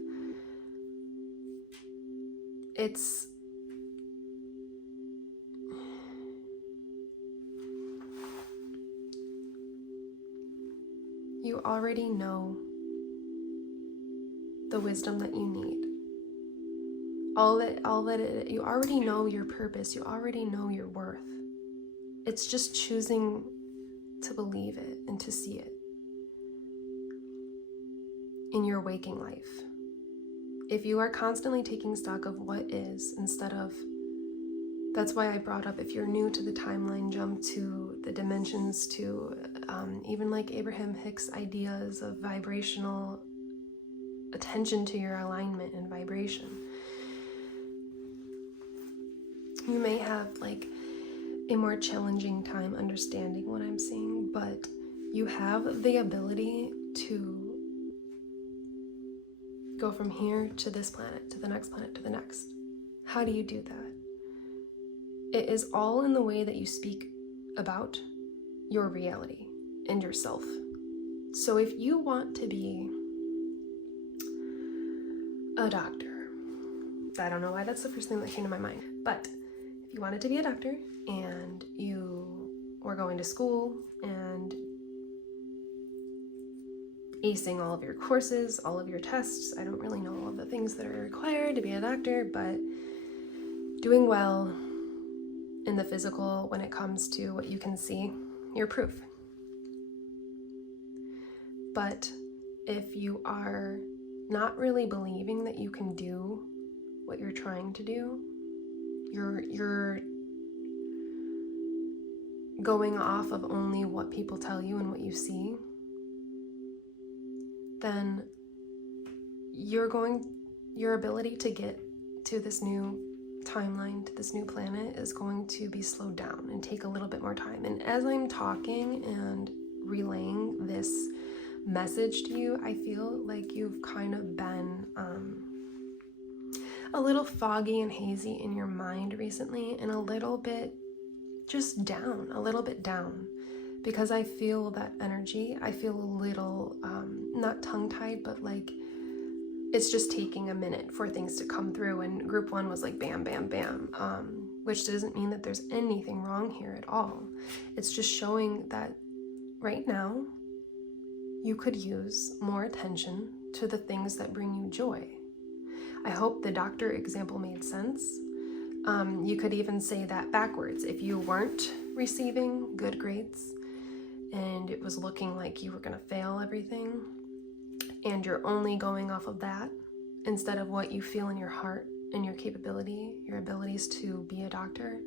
you already know the wisdom that you need. You already know your purpose. You already know your worth. It's just choosing to believe it and to see it in your waking life. If you are constantly taking stock of what is instead of, that's why I brought up, if you're new to the timeline jump, to the dimensions, to even like Abraham Hicks' ideas of vibrational attention to your alignment and vibration. You may have like a more challenging time understanding what I'm saying, but you have the ability to go from here to this planet, to the next planet, to the next. How do you do that? It is all in the way that you speak about your reality and yourself. So if you want to be a doctor, I don't know why that's the first thing that came to my mind, but if you wanted to be a doctor and you were going to school and acing all of your courses, all of your tests, I don't really know all of the things that are required to be a doctor, but doing well in the physical when it comes to what you can see, you're proof. But if you are not really believing that you can do what you're trying to do, you're going off of only what people tell you and what you see, then your ability to get to this new timeline, to this new planet, is going to be slowed down and take a little bit more time. And as I'm talking and relaying this message to you, I feel like you've kind of been a little foggy and hazy in your mind recently, and a little bit just down, because I feel that energy. I feel a little, not tongue-tied, but like it's just taking a minute for things to come through. And group one was like bam, bam, bam, which doesn't mean that there's anything wrong here at all. It's just showing that right now you could use more attention to the things that bring you joy. I hope the doctor example made sense. You could even say that backwards. If you weren't receiving good grades and it was looking like you were going to fail everything, and you're only going off of that instead of what you feel in your heart and your capability, your abilities to be a doctor,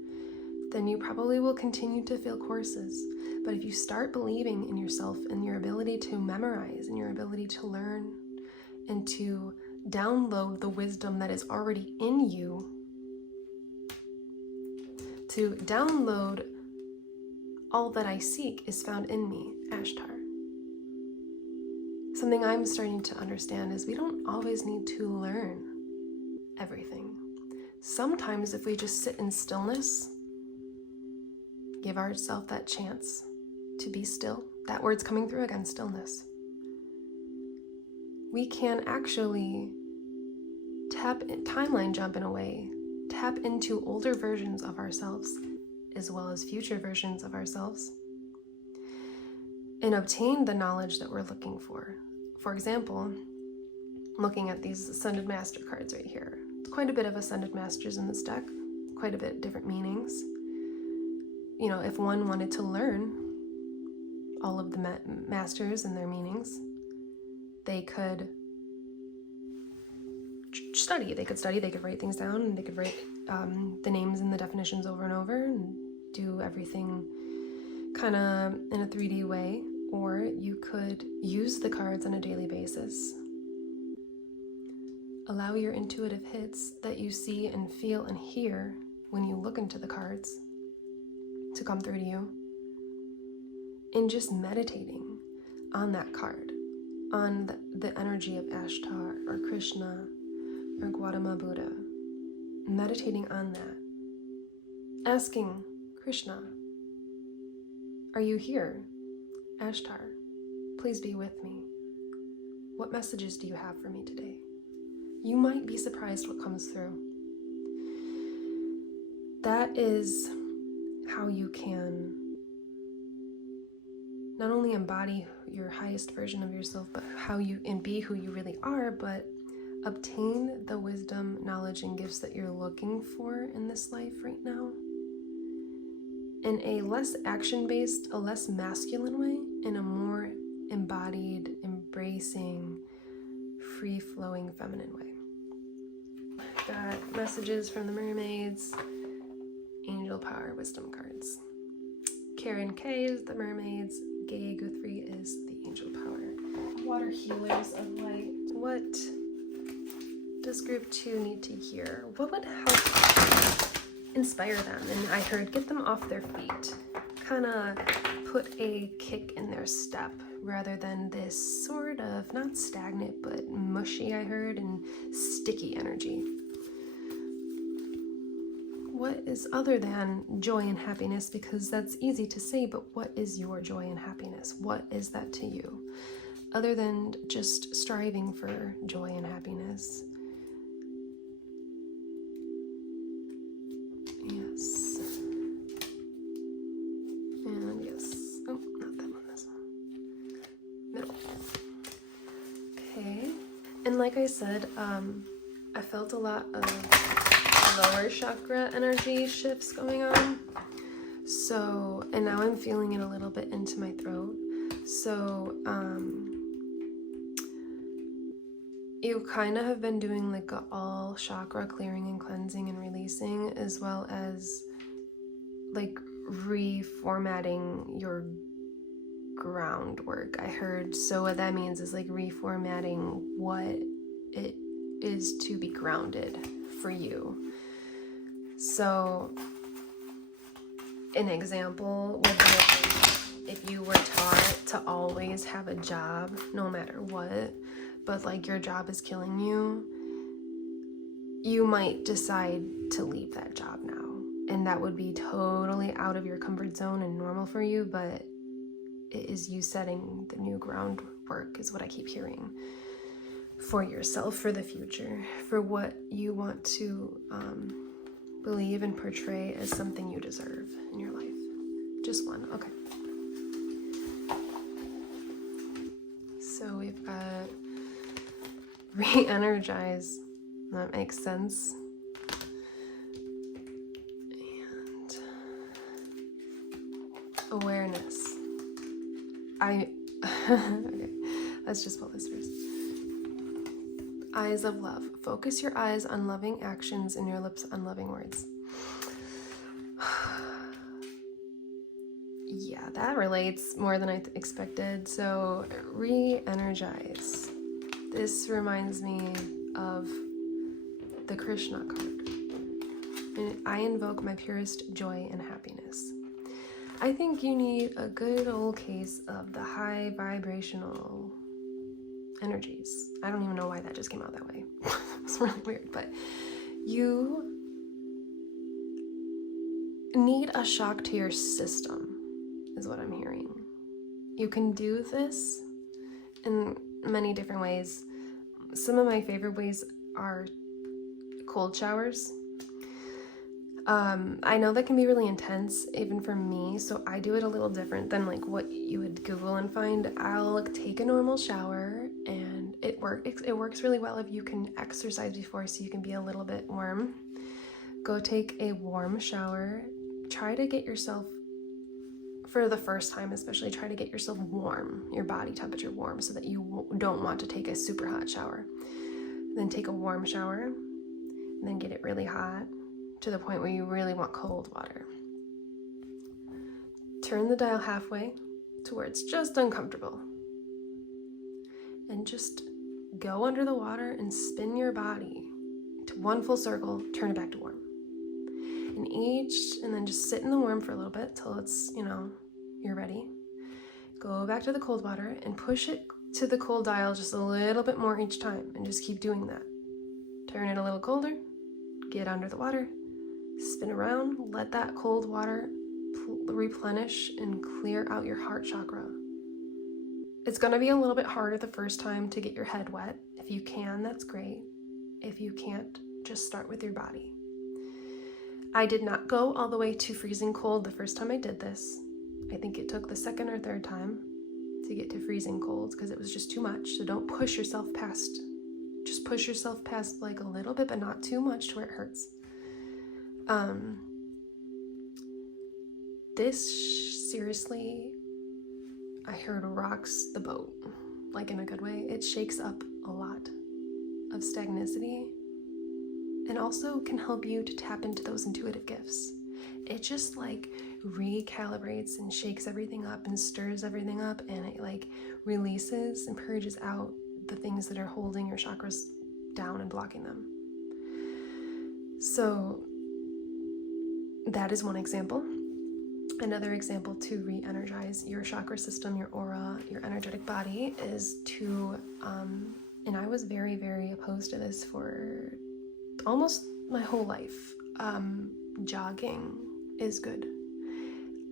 then you probably will continue to fail courses. But if you start believing in yourself and your ability to memorize and your ability to learn and to download the wisdom that is already in you, to download all that I seek is found in me, Ashtar. Something I'm starting to understand is we don't always need to learn everything. Sometimes if we just sit in stillness, give ourselves that chance to be still. That word's coming through again, stillness. We can actually timeline jump in a way, tap into older versions of ourselves as well as future versions of ourselves, and obtain the knowledge that we're looking for. For example, looking at these Ascended Master cards right here. It's quite a bit of Ascended Masters in this deck, quite a bit different meanings. You know, if one wanted to learn all of the masters and their meanings, they could study. They could write things down, and they could write the names and the definitions over and over and do everything kind of in a 3D way. Or you could use the cards on a daily basis. Allow your intuitive hits that you see and feel and hear when you look into the cards to come through to you. And just meditating on that card, on the energy of Ashtar or Krishna or Gautama Buddha. Meditating on that. Asking Krishna, are you here? Ashtar, please be with me. What messages do you have for me today? You might be surprised what comes through. That is how you can not only embody your highest version of yourself, but how you and be who you really are, but obtain the wisdom, knowledge, and gifts that you're looking for in this life right now in a less action-based, a less masculine way, in a more embodied, embracing, free-flowing feminine way. Got messages from the mermaids, angel power, wisdom cards. Karen K is the mermaids, Gay Guthrie is the angel power. Water healers of light. What does group 2 need to hear? What would help inspire them? And I heard get them off their feet. Kind of put a kick in their step rather than this sort of, not stagnant, but mushy, I heard, and sticky energy. What is other than joy and happiness? Because that's easy to say, but what is your joy and happiness? What is that to you? Other than just striving for joy and happiness. Yes. And yes. Oh, not that one, this one. Middle. Okay. And like I said, I felt a lot of lower chakra energy shifts going on. So, and now I'm feeling it a little bit into my throat. So, you kind of have been doing like a all chakra clearing and cleansing and releasing, as well as like reformatting your groundwork, I heard. So what that means is like reformatting what it is to be grounded for you. So an example would be if you were taught to always have a job no matter what, but like your job is killing you, you might decide to leave that job now. And that would be totally out of your comfort zone and normal for you, but it is you setting the new groundwork is what I keep hearing for yourself, for the future, for what you want to believe and portray as something you deserve in your life. Just one, okay. So we've got re-energize, that makes sense. And awareness. Okay, let's just pull this first. Eyes of love. Focus your eyes on loving actions and your lips on loving words. Yeah, that relates more than I expected. So, re-energize. This reminds me of the Krishna card. And I invoke my purest joy and happiness. I think you need a good old case of the high vibrational energies. I don't even know why that just came out that way. It's really weird, but you need a shock to your system, is what I'm hearing. You can do this in many different ways. Some of my favorite ways are cold showers. I know that can be really intense, even for me, so I do it a little different than like what you would Google and find. I'll take a normal shower, and it works really well if you can exercise before, so you can be a little bit warm. Go take a warm shower. Try to get yourself, for the first time especially, try to get yourself warm, your body temperature warm, so that you don't want to take a super hot shower. Then take a warm shower, and then get it really hot, to the point where you really want cold water. Turn the dial halfway to where it's just uncomfortable. And just go under the water and spin your body to one full circle, turn it back to warm. And then just sit in the warm for a little bit till it's, you're ready. Go back to the cold water and push it to the cold dial just a little bit more each time, and just keep doing that. Turn it a little colder, get under the water, spin around, let that cold water replenish and clear out your heart chakra. It's going to be a little bit harder the first time to get your head wet. If you can, that's great. If you can't, just start with your body. I did not go all the way to freezing cold the first time I did this. I think it took the second or third time to get to freezing cold because it was just too much. So don't push yourself past Just push yourself past like a little bit, but not too much to where it hurts. This seriously, I heard, rocks the boat, like in a good way. It shakes up a lot of stagnicity and also can help you to tap into those intuitive gifts. It just like recalibrates and shakes everything up and stirs everything up, and it like releases and purges out the things that are holding your chakras down and blocking them. So that is one example. Another example to re-energize your chakra system, your aura, your energetic body is to, and I was very, very opposed to this for almost my whole life. Jogging is good.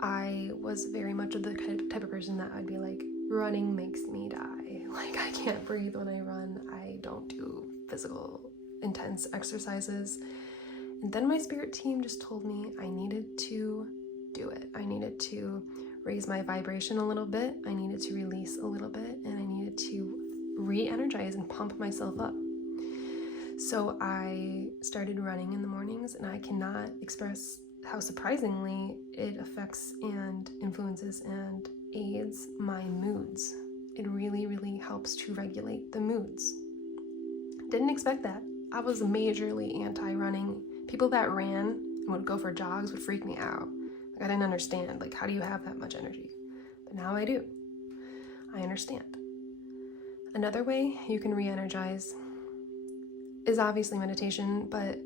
I was very much of the type of person that I'd be like, running makes me die. Like, I can't breathe when I run. I don't do physical, intense exercises. And then my spirit team just told me I needed to do it. I needed to raise my vibration a little bit. I needed to release a little bit, and I needed to re-energize and pump myself up. So I started running in the mornings, and I cannot express how surprisingly it affects and influences and aids my moods. It really, really helps to regulate the moods. Didn't expect that. I was majorly anti-running. People that ran and would go for jogs would freak me out. Like, I didn't understand, like, how do you have that much energy? But now I do. I understand. Another way you can re-energize is obviously meditation, but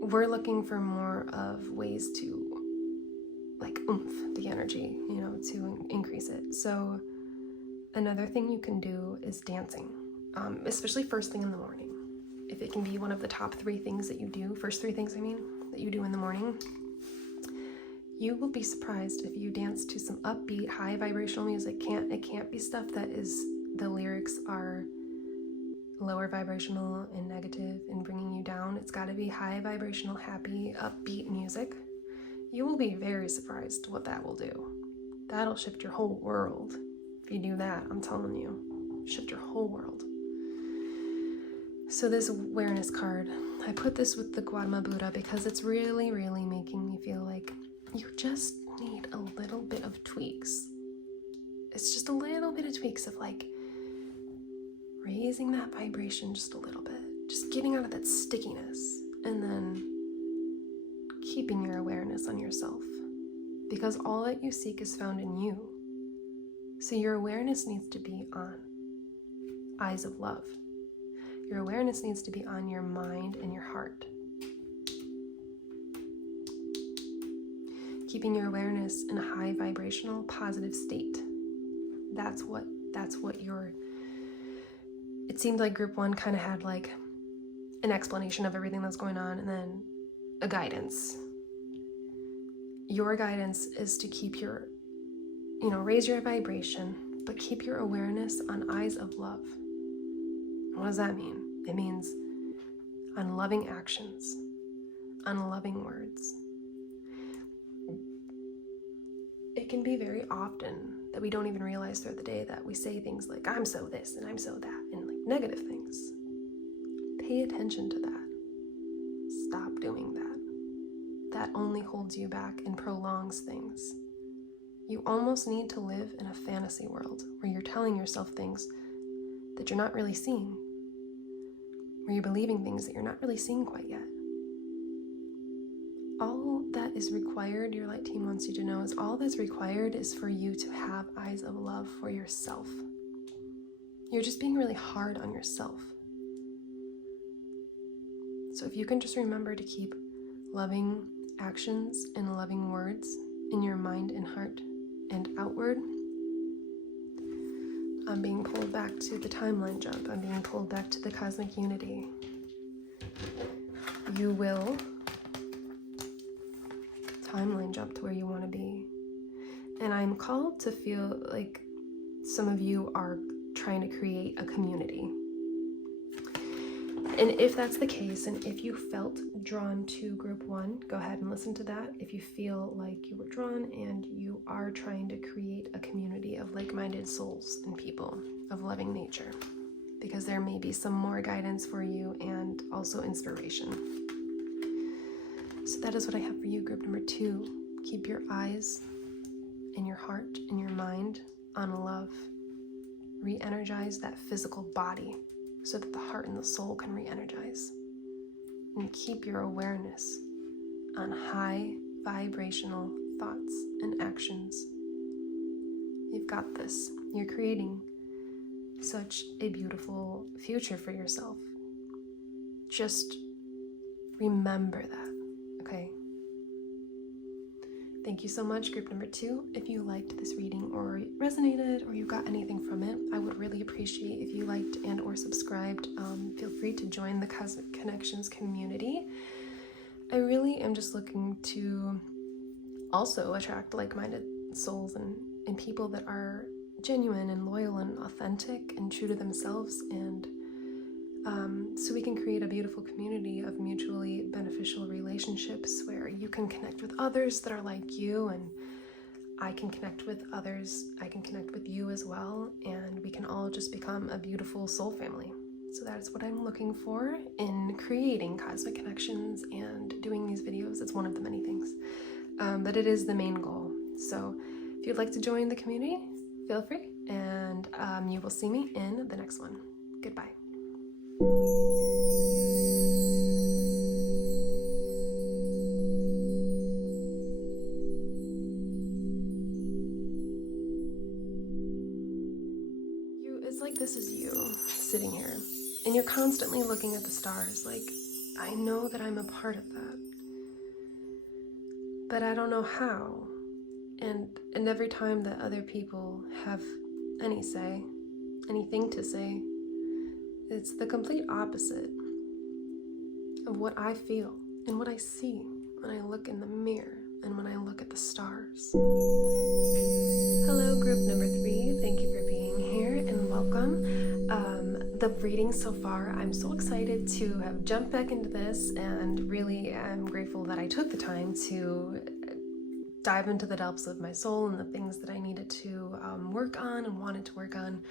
we're looking for more of ways to like oomph the energy, you know, to increase it. So another thing you can do is dancing, especially first thing in the morning. If it can be one of the top 3 things that you do, first 3 things, that you do in the morning, you will be surprised if you dance to some upbeat, high vibrational music. It can't be stuff that is, the lyrics are lower vibrational and negative and bringing you down. It's got to be high vibrational, happy, upbeat music. You will be very surprised what that will do. That'll shift your whole world. If you do that, I'm telling you, shift your whole world. So this awareness card, I put this with the Gautama Buddha because it's really, really making me feel like you just need a little bit of tweaks. It's just a little bit of tweaks of like raising that vibration just a little bit, just getting out of that stickiness, and then keeping your awareness on yourself, because all that you seek is found in you. So your awareness needs to be on eyes of love. Your awareness needs to be on your mind and your heart. Keeping your awareness in a high vibrational, positive state. That's what your, it seemed like group 1 kind of had like an explanation of everything that's going on and then a guidance. Your guidance is to keep your, raise your vibration, but keep your awareness on eyes of love. What does that mean? It means on loving actions, on loving words. It can be very often that we don't even realize throughout the day that we say things like, I'm so this and I'm so that, and like negative things. Pay attention to that. Stop doing that. That only holds you back and prolongs things. You almost need to live in a fantasy world where you're telling yourself things that you're not really seeing, where you're believing things that you're not really seeing quite yet. All that is required, your light team wants you to know, is all that's required is for you to have eyes of love for yourself. You're just being really hard on yourself. So if you can just remember to keep loving actions and loving words in your mind and heart and outward. I'm being pulled back to the timeline jump. I'm being pulled back to the cosmic unity. You will timeline jump to where you want to be. And I'm called to feel like some of you are trying to create a community. And if that's the case, and if you felt drawn to group 1, go ahead and listen to that. If you feel like you were drawn and you are trying to create a community of like-minded souls and people of loving nature, because there may be some more guidance for you and also inspiration. So that is what I have for you, group number 2. Keep your eyes and your heart and your mind on love. Re-energize that physical body so that the heart and the soul can re-energize. And keep your awareness on high vibrational thoughts and actions. You've got this. You're creating such a beautiful future for yourself. Just remember that, okay? Thank you so much, group number 2. If you liked this reading or resonated or you got anything from it, I would really appreciate if you liked and or subscribed. Feel free to join the Cosmic Connections community. I really am just looking to also attract like-minded souls and people that are genuine and loyal and authentic and true to themselves, and so we can create a beautiful community of mutually beneficial relationships where you can connect with others that are like you, and I can connect with others, I can connect with you as well, and we can all just become a beautiful soul family. So that's what I'm looking for in creating Cosmic Connections and doing these videos. It's one of the many things, but it is the main goal. So if you'd like to join the community, feel free, and you will see me in the next one. Goodbye. It's like this is you sitting here, and you're constantly looking at the stars. Like, I know that I'm a part of that, but I don't know how. And every time that other people have any say, anything to say, it's the complete opposite of what I feel and what I see when I look in the mirror and when I look at the stars. Hello, group number 3. Thank you for being here and welcome. The reading so far, I'm so excited to have jumped back into this, and really am grateful that I took the time to dive into the depths of my soul and the things that I needed to work on and wanted to work on,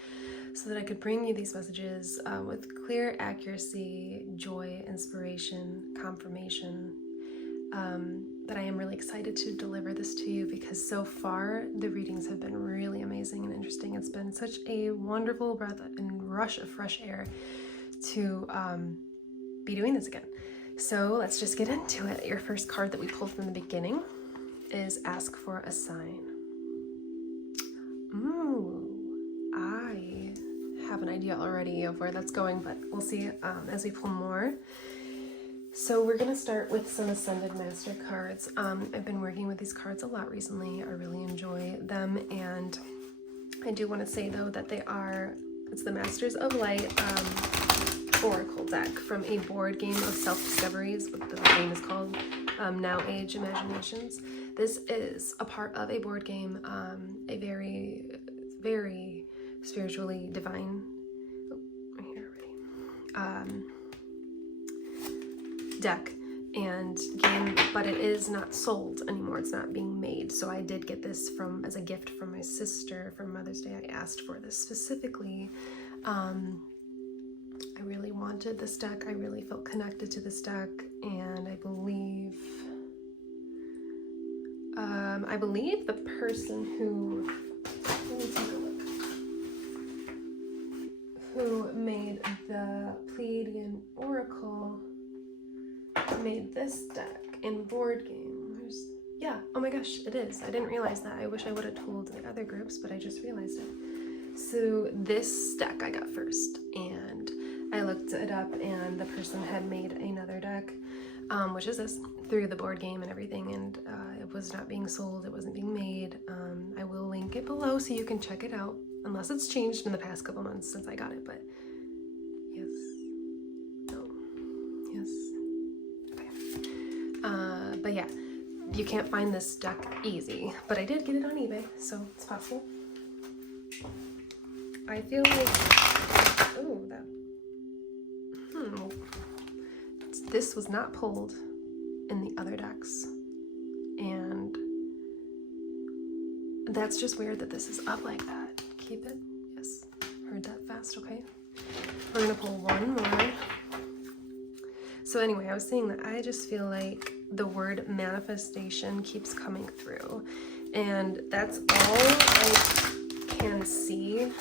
so that I could bring you these messages with clear accuracy, joy, inspiration, confirmation. But I am really excited to deliver this to you because so far the readings have been really amazing and interesting. It's been such a wonderful breath and rush of fresh air to be doing this again. So let's just get into it. Your first card that we pulled from the beginning is Ask for a Sign. I have an idea already of where that's going, but we'll see as we pull more. So we're going to start with some Ascended Master cards. I've been working with these cards a lot recently. I really enjoy them, and I do want to say though that it's the Masters of Light Oracle deck from a board game of self-discoveries, what the game is called, Now Age Imaginations. This is a part of a board game, a very, very spiritually divine, right here already, deck and game, but it is not sold anymore. It's not being made. So I did get this as a gift from my sister for Mother's Day. I asked for this specifically. I really wanted this deck. I really felt connected to this deck, and I believe the person who, let me take a look, who made the Pleiadian Oracle made this deck in board game. Oh my gosh, it is. I didn't realize that. I wish I would have told the other groups, but I just realized it. So this deck I got first, and I looked it up, and the person had made another deck, which is this, through the board game and everything, and it was not being sold. It wasn't being made. I will link it below so you can check it out, unless it's changed in the past couple months since I got it, but yes. No. Yes. Okay. But yeah, you can't find this deck easy, but I did get it on eBay, so it's possible. I feel like, this was not pulled in the other decks, and that's just weird that this is up like that. Keep it, yes, heard that fast, okay. We're gonna pull one more. So anyway, I was saying that I just feel like the word manifestation keeps coming through, and that's all I can see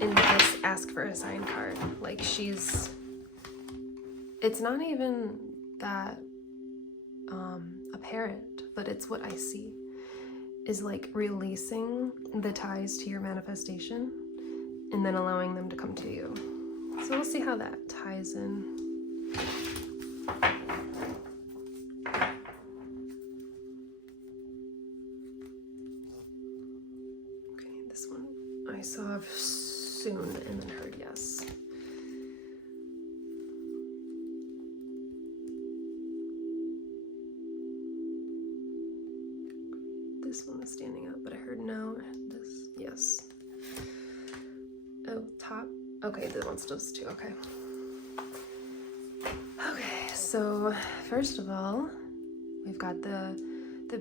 in this ask for a sign card. Like it's not even that apparent, but it's what I see is like releasing the ties to your manifestation and then allowing them to come to you. So we'll see how that ties in. Okay, this one I saw soon and then heard yes. This one was standing up, but I heard no. This, yes. Oh, top. Okay, the one's just two. Okay. Okay, so first of all, we've got the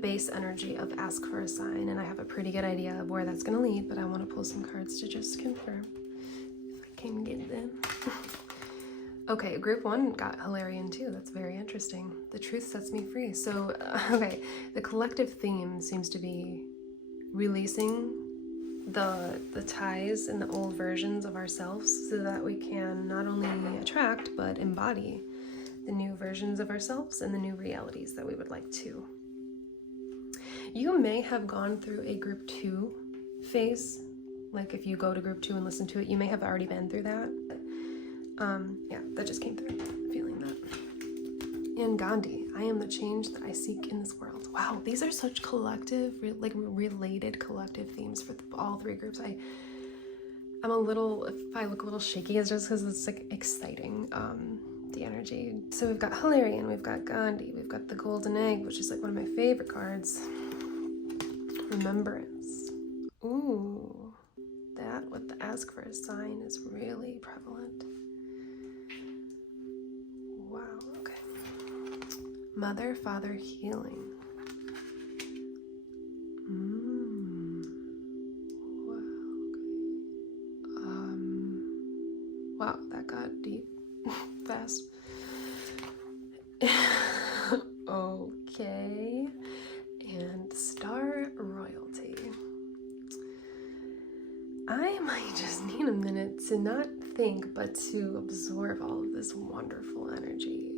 base energy of ask for a sign, and I have a pretty good idea of where that's going to lead, but I want to pull some cards to just confirm if I can get them. Okay, group one got Hilarion too. That's very interesting. The truth sets me free. So, okay, the collective theme seems to be releasing the ties and the old versions of ourselves so that we can not only attract but embody the new versions of ourselves and the new realities that we would like to. You may have gone through a group 2 phase. Like if you go to group 2 and listen to it, you may have already been through that. Yeah, that just came through. I'm feeling that. And Gandhi, I am the change that I seek in this world. Wow, these are such collective, related collective themes for all three groups. I'm a little, if I look a little shaky, it's just because it's like exciting, the energy. So we've got Hilarion, we've got Gandhi, we've got the Golden Egg, which is like one of my favorite cards. Remembrance. Ooh, that with the ask for a sign is really prevalent. Wow, okay. Mother, Father, healing. Wow, okay. Wow, that got deep fast. Okay. And Star Royalty. I might just need a minute to not think, but to absorb all of this wonderful energy.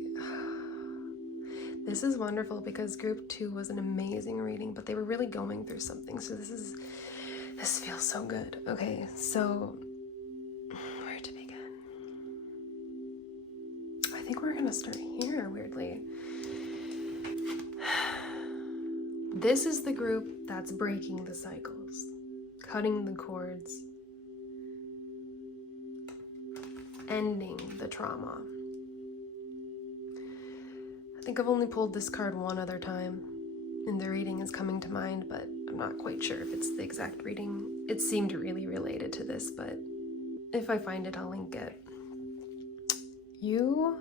This is wonderful because group 2 was an amazing reading, but they were really going through something. So this feels so good. Okay, so where to begin? I think we're gonna start here, weirdly. This is the group that's breaking the cycles, cutting the cords, ending the trauma. I think I've only pulled this card one other time, and the reading is coming to mind, but I'm not quite sure if it's the exact reading. It seemed really related to this, but if I find it, I'll link it. You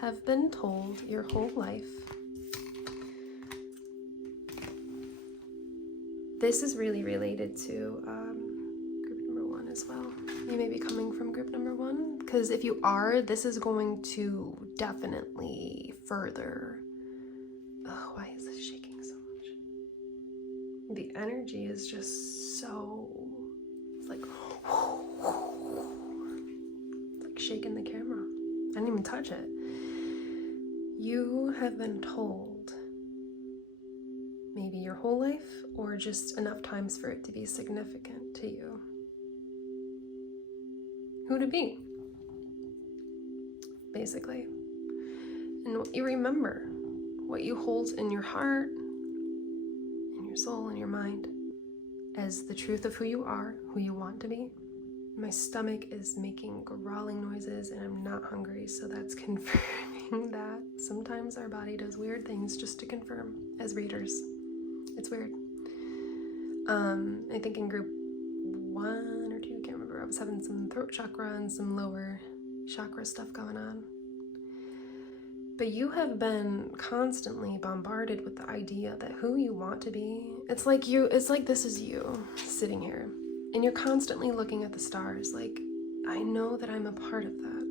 have been told your whole life. This is really related to group number 1 as well. You may be coming from group number 1, because if you are, this is going to definitely further. Oh, why is this shaking so much? The energy is just so, it's like shaking the camera. I didn't even touch it. You have been told, maybe your whole life, or just enough times for it to be significant to you, who to be, basically. And what you remember, what you hold in your heart, in your soul, in your mind, as the truth of who you are, who you want to be. My stomach is making growling noises and I'm not hungry, so that's confirming that sometimes our body does weird things just to confirm as readers. It's weird. I think in group 1 or 2, I can't remember, I was having some throat chakra and some lower chakra stuff going on. But you have been constantly bombarded with the idea that who you want to be, it's like this is you sitting here. And you're constantly looking at the stars, like, I know that I'm a part of that,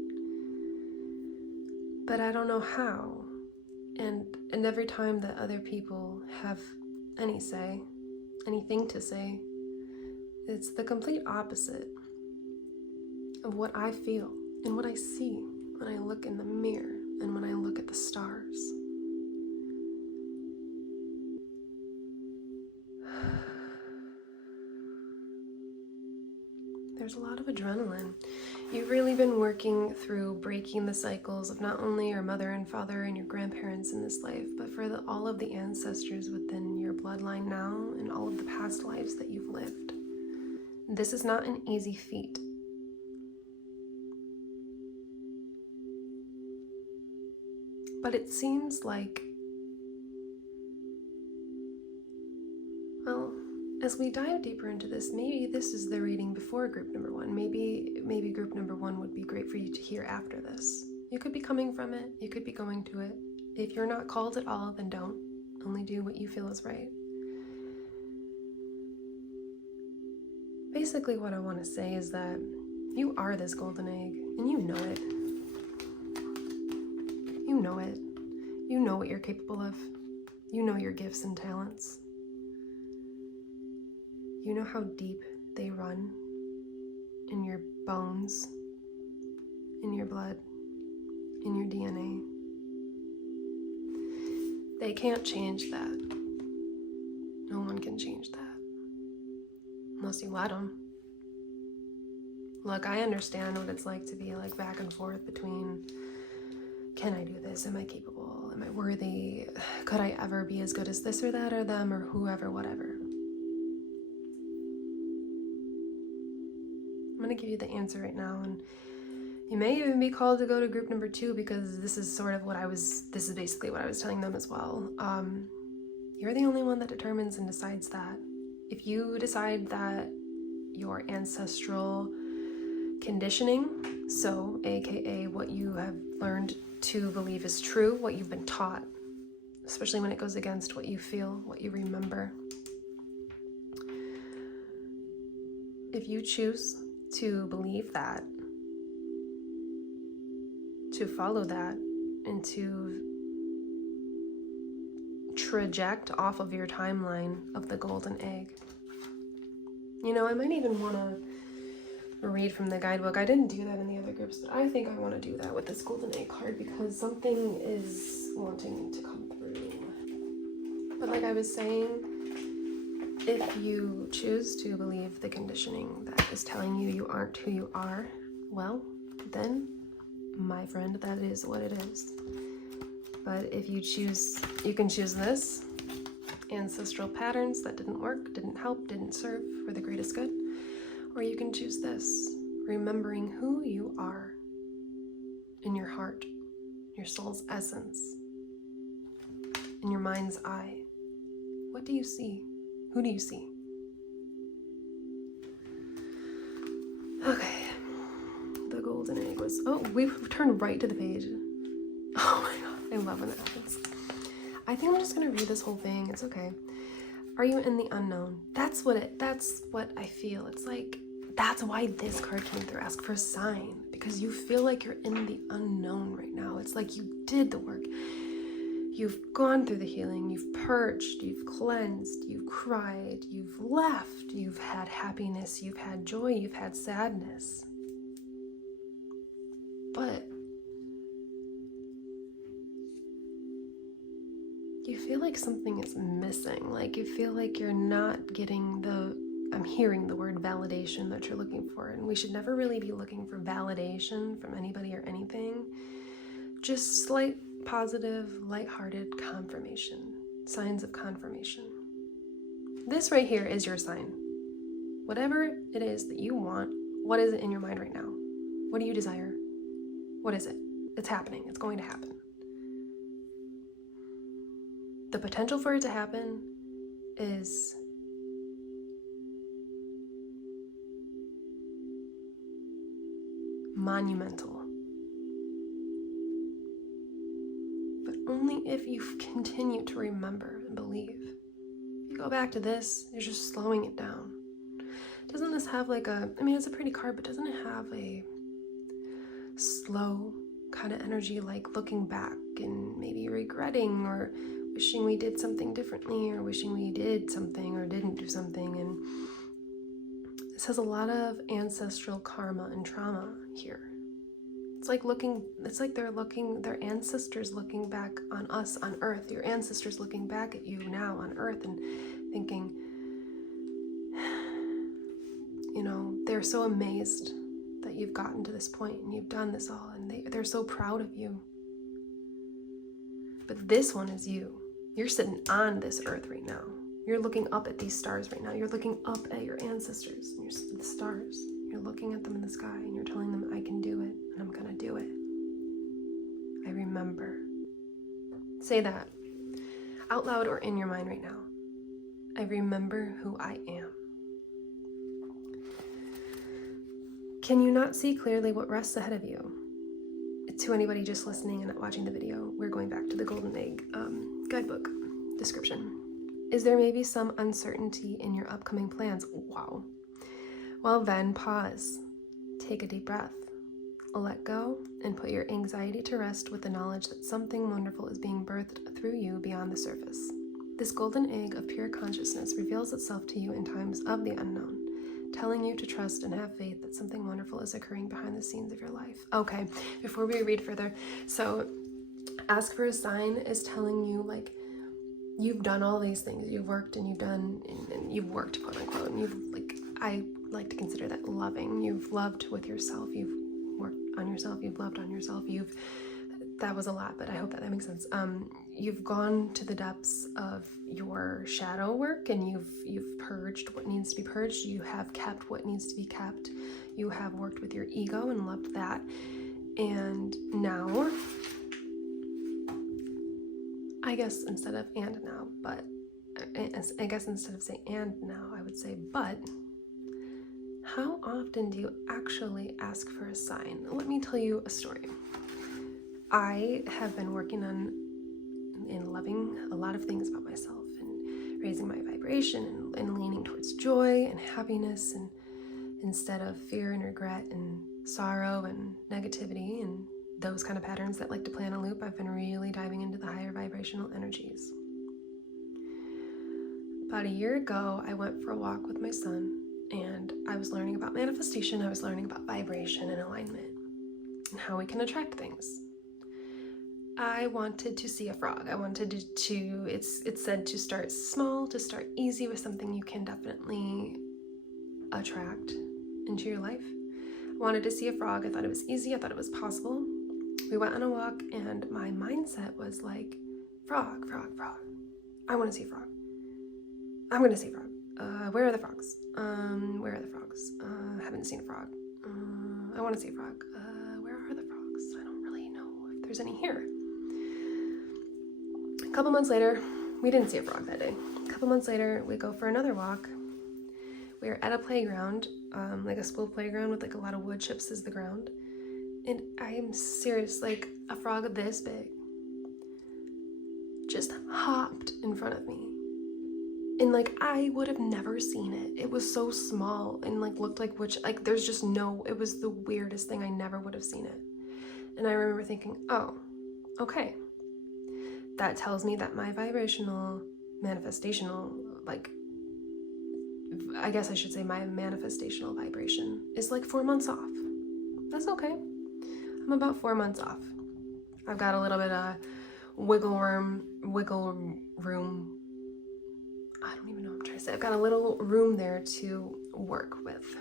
but I don't know how. And every time that other people have any say, anything to say, it's the complete opposite of what I feel and what I see when I look in the mirror and when I look at the stars. There's a lot of adrenaline. You've really been working through breaking the cycles of not only your mother and father and your grandparents in this life, but for all of the ancestors within your bloodline now and all of the past lives that you've lived. This is not an easy feat. But it seems like, well, as we dive deeper into this, maybe this is the reading before group number 1. Maybe group number 1 would be great for you to hear after this. You could be coming from it. You could be going to it. If you're not called at all, then don't. Only do what you feel is right. Basically, what I want to say is that you are this golden egg, and you know it. You know it. You know what you're capable of. You know your gifts and talents. You know how deep they run in your bones, in your blood, in your DNA. They can't change that. No one can change that. Unless you let them. Look, I understand what it's like to be like back and forth between, can I do this? Am I capable? Am I worthy? Could I ever be as good as this or that or them or whoever, whatever? I'm going to give you the answer right now, and you may even be called to go to group number 2 because this is basically what I was telling them as well. You're the only one that determines and decides that. If you decide that your ancestral conditioning, so aka what you have learned to believe is true, what you've been taught, especially when it goes against what you feel, what you remember. If you choose to believe that, to follow that, and to traject off of your timeline of the golden egg. You know, I might even want to read from the guidebook. I didn't do that in the other groups, but I think I want to do that with this golden egg card because something is wanting to come through. But like I was saying, if you choose to believe the conditioning that is telling you you aren't who you are, well, then, my friend, that is what it is. But if you choose, you can choose this. Ancestral patterns that didn't work, didn't help, didn't serve for the greatest good. Or you can choose this, remembering who you are in your heart, your soul's essence, in your mind's eye. What do you see? Who do you see? Okay. The golden egg was... Oh, we've turned right to the page. Oh my god, I love when that happens. I think I'm just gonna read this whole thing. It's okay. Are you in the unknown? That's what I feel. It's like, that's why this card came through. Ask for a sign. Because you feel like you're in the unknown right now. It's like you did the work. You've gone through the healing, you've purged, you've cleansed, you've cried, you've left, you've had happiness, you've had joy, you've had sadness. But you feel like something is missing, like you feel like you're not getting I'm hearing the word validation that you're looking for, and we should never really be looking for validation from anybody or anything. Just slight positive, lighthearted confirmation, signs of confirmation. This right here is your sign. Whatever it is that you want, what is it in your mind right now? What do you desire? What is it? It's happening. It's going to happen. The potential for it to happen is monumental. Only if you continue to remember and believe. If you go back to this, you're just slowing it down. Doesn't this have like a, I mean, it's a pretty card, but doesn't it have a slow kind of energy, like looking back and maybe regretting or wishing we did something differently or wishing we did something or didn't do something? And this has a lot of ancestral karma and trauma here. It's like their ancestors looking back on us on Earth, your ancestors looking back at you now on Earth and thinking, you know, they're so amazed that you've gotten to this point and you've done this all, and they're so proud of you. But this one is you. You're sitting on this earth right now. You're looking up at these stars right now. You're looking up at your ancestors and the stars. You're looking at them in the sky and you're telling them, I can do it and I'm gonna do it. I remember. Say that out loud or in your mind right now. I remember who I am. Can you not see clearly what rests ahead of you? To anybody just listening and not watching the video, we're going back to the Golden Egg guidebook description. Is there maybe some uncertainty in your upcoming plans? Wow. Well then, pause. Take a deep breath. Let go and put your anxiety to rest with the knowledge that something wonderful is being birthed through you beyond the surface. This golden egg of pure consciousness reveals itself to you in times of the unknown, telling you to trust and have faith that something wonderful is occurring behind the scenes of your life. Okay, before we read further, so ask for a sign is telling you, like, you've done all these things. You've worked and you've done, and you've worked, quote unquote, and you've, like, I like to consider that loving. You've loved with yourself. You've worked on yourself. You've loved on yourself. That was a lot, but I hope that makes sense. You've gone to the depths of your shadow work and you've purged what needs to be purged. You have kept what needs to be kept. You have worked with your ego and loved that. And now, I guess instead of and now, but I guess instead of saying and now, I would say but. How often do you actually ask for a sign? Let me tell you a story. I have been working on and loving a lot of things about myself and raising my vibration and leaning towards joy and happiness, and instead of fear and regret and sorrow and negativity and those kind of patterns that like to play on a loop, I've been really diving into the higher vibrational energies. About a year ago, I went for a walk with my son and I was learning about manifestation. I was learning about vibration and alignment and how we can attract things. I wanted to see a frog. I wanted to it's said to start small, to start easy with something you can definitely attract into your life. I wanted to see a frog. I thought it was easy. I thought it was possible. We went on a walk and my mindset was like, frog, frog, frog. I want to see a frog. I'm going to see a frog. Where are the frogs? Where are the frogs? I haven't seen a frog. I want to see a frog. Where are the frogs? I don't really know if there's any here. A couple months later, we didn't see a frog that day. A couple months later, we go for another walk. We were at a playground, like a school playground with like a lot of wood chips as the ground. And I am serious, like a frog this big just hopped in front of me. And like, I would have never seen it. It was so small and like looked like there's just no, it was the weirdest thing. I never would have seen it. And I remember thinking, oh, okay. That tells me that my vibrational, manifestational, like, I guess I should say my manifestational vibration is like 4 months off. That's okay. I'm about 4 months off. I've got a little bit of wiggle room. I don't even know what I'm trying to say. I've got a little room there to work with.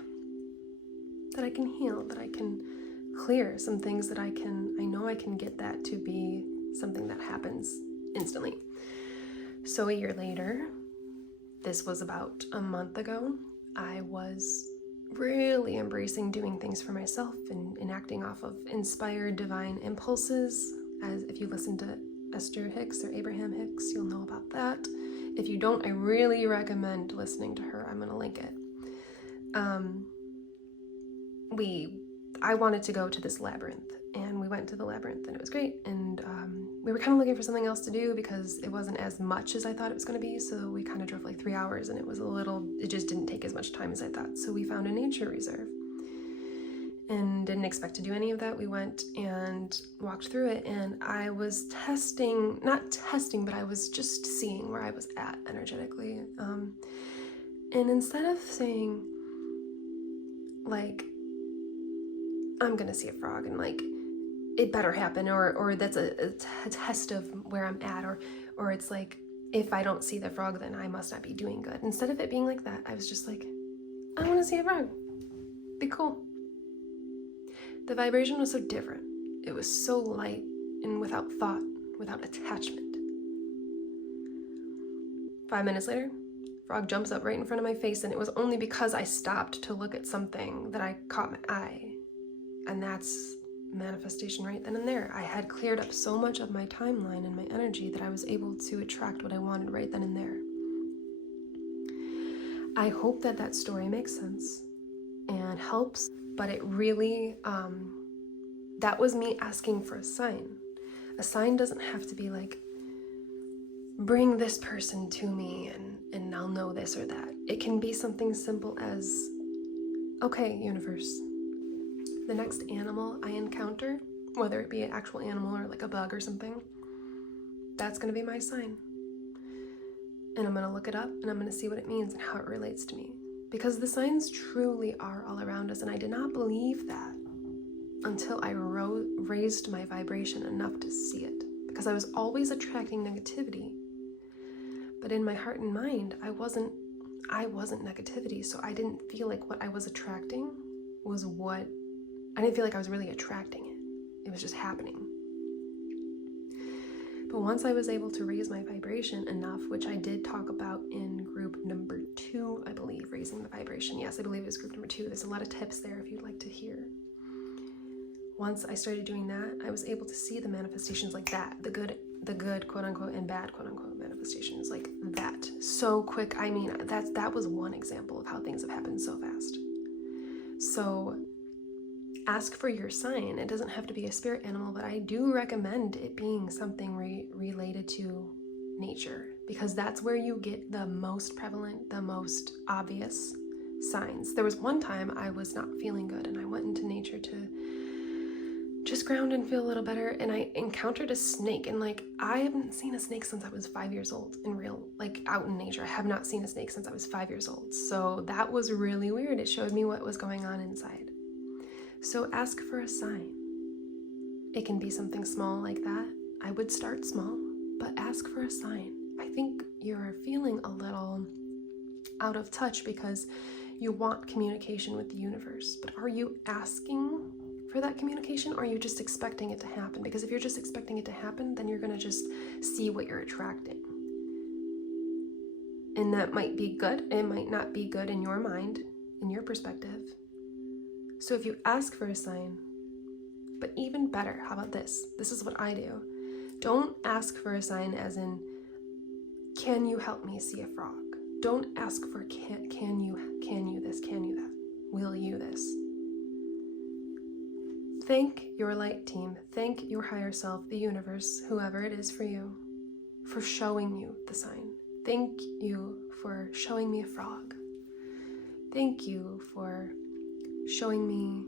That I can heal, that I can clear some things that I know I can get that to be something that happens instantly. So a year later, this was about a month ago, I was really embracing doing things for myself and acting off of inspired divine impulses. As if you listen to Esther Hicks or Abraham Hicks, you'll know about that. If you don't, I really recommend listening to her. I'm going to link it. I wanted to go to this labyrinth, and we went to the labyrinth and it was great. And we were kind of looking for something else to do because it wasn't as much as I thought it was going to be. So we kind of drove like 3 hours and it just didn't take as much time as I thought. So we found a nature reserve and didn't expect to do any of that. We went and walked through it, and I was not testing, but I was just seeing where I was at energetically. And instead of saying, like, I'm gonna see a frog and like it better happen, or that's a test of where I'm at, or it's like, if I don't see the frog then I must not be doing good. Instead of it being like that, I was just like, I want to see a frog. Be cool. The vibration was so different. It was so light and without thought, without attachment. 5 minutes later, frog jumps up right in front of my face, and it was only because I stopped to look at something that I caught my eye. And that's manifestation right then and there. I had cleared up so much of my timeline and my energy that I was able to attract what I wanted right then and there. I hope that that story makes sense and helps, but it really, that was me asking for a sign. A sign doesn't have to be like, bring this person to me and I'll know this or that. It can be something simple as, okay, universe, the next animal I encounter, whether it be an actual animal or like a bug or something, that's going to be my sign. And I'm going to look it up and I'm going to see what it means and how it relates to me. Because the signs truly are all around us, and I did not believe that until I raised my vibration enough to see it. Because I was always attracting negativity. But in my heart and mind, I wasn't negativity, so I didn't feel like what I was attracting was what, I didn't feel like I was really attracting it. It was just happening. But once I was able to raise my vibration enough, which I did talk about in group number 2, I believe, raising the vibration. Yes, I believe it was group number 2. There's a lot of tips there if you'd like to hear. Once I started doing that, I was able to see the manifestations like that, the good quote unquote and bad quote unquote manifestations like that so quick. I mean, that was one example of how things have happened so fast. So ask for your sign. It doesn't have to be a spirit animal, but I do recommend it being something related to nature, because that's where you get the most prevalent, the most obvious signs. There was one time I was not feeling good and I went into nature to just ground and feel a little better, and I encountered a snake, and like, I haven't seen a snake since I was 5 years old in real, like out in nature. I have not seen a snake since I was 5 years old. So that was really weird. It showed me what was going on inside. So ask for a sign. It can be something small like that. I would start small, but ask for a sign. I think you're feeling a little out of touch because you want communication with the universe, but are you asking for that communication, or are you just expecting it to happen? Because if you're just expecting it to happen, then you're going to just see what you're attracting. And that might be good. It might not be good in your mind, in your perspective. So if you ask for a sign, but even better, how about this? This is what I do. Don't ask for a sign as in, can you help me see a frog? Don't ask for can you this, can you that, will you this? Thank your light team, thank your higher self, the universe, whoever it is for you, for showing you the sign. Thank you for showing me a frog. Thank you for showing me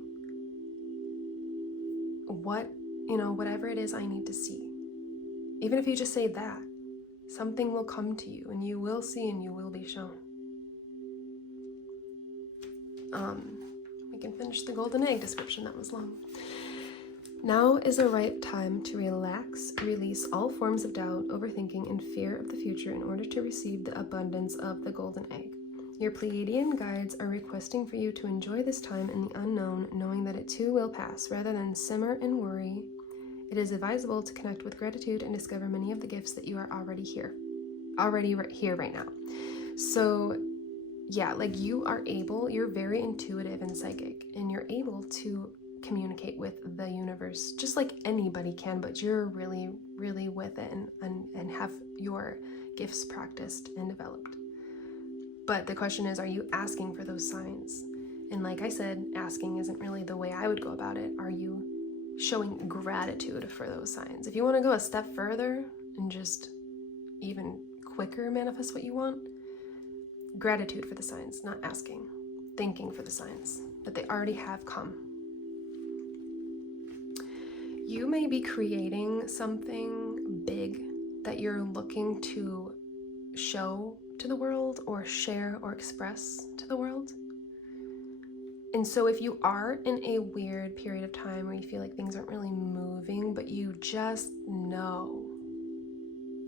whatever it is I need to see. Even if you just say that, something will come to you and you will see and you will be shown. We can finish the golden egg description, that was long. Now is a ripe time to relax, release all forms of doubt, overthinking, and fear of the future in order to receive the abundance of the golden egg. Your Pleiadian guides are requesting for you to enjoy this time in the unknown, knowing that it too will pass. Rather than simmer and worry, it is advisable to connect with gratitude and discover many of the gifts that you are already here right now. So yeah, like you're very intuitive and psychic, and you're able to communicate with the universe just like anybody can, but you're really, really with it and have your gifts practiced and developed. But the question is, are you asking for those signs? And like I said, asking isn't really the way I would go about it. Are you showing gratitude for those signs. If you want to go a step further and just even quicker manifest what you want, gratitude for the signs, not asking, thanking for the signs that they already have come. You may be creating something big that you're looking to show to the world or share or express to the world. And so if you are in a weird period of time where you feel like things aren't really moving, but you just know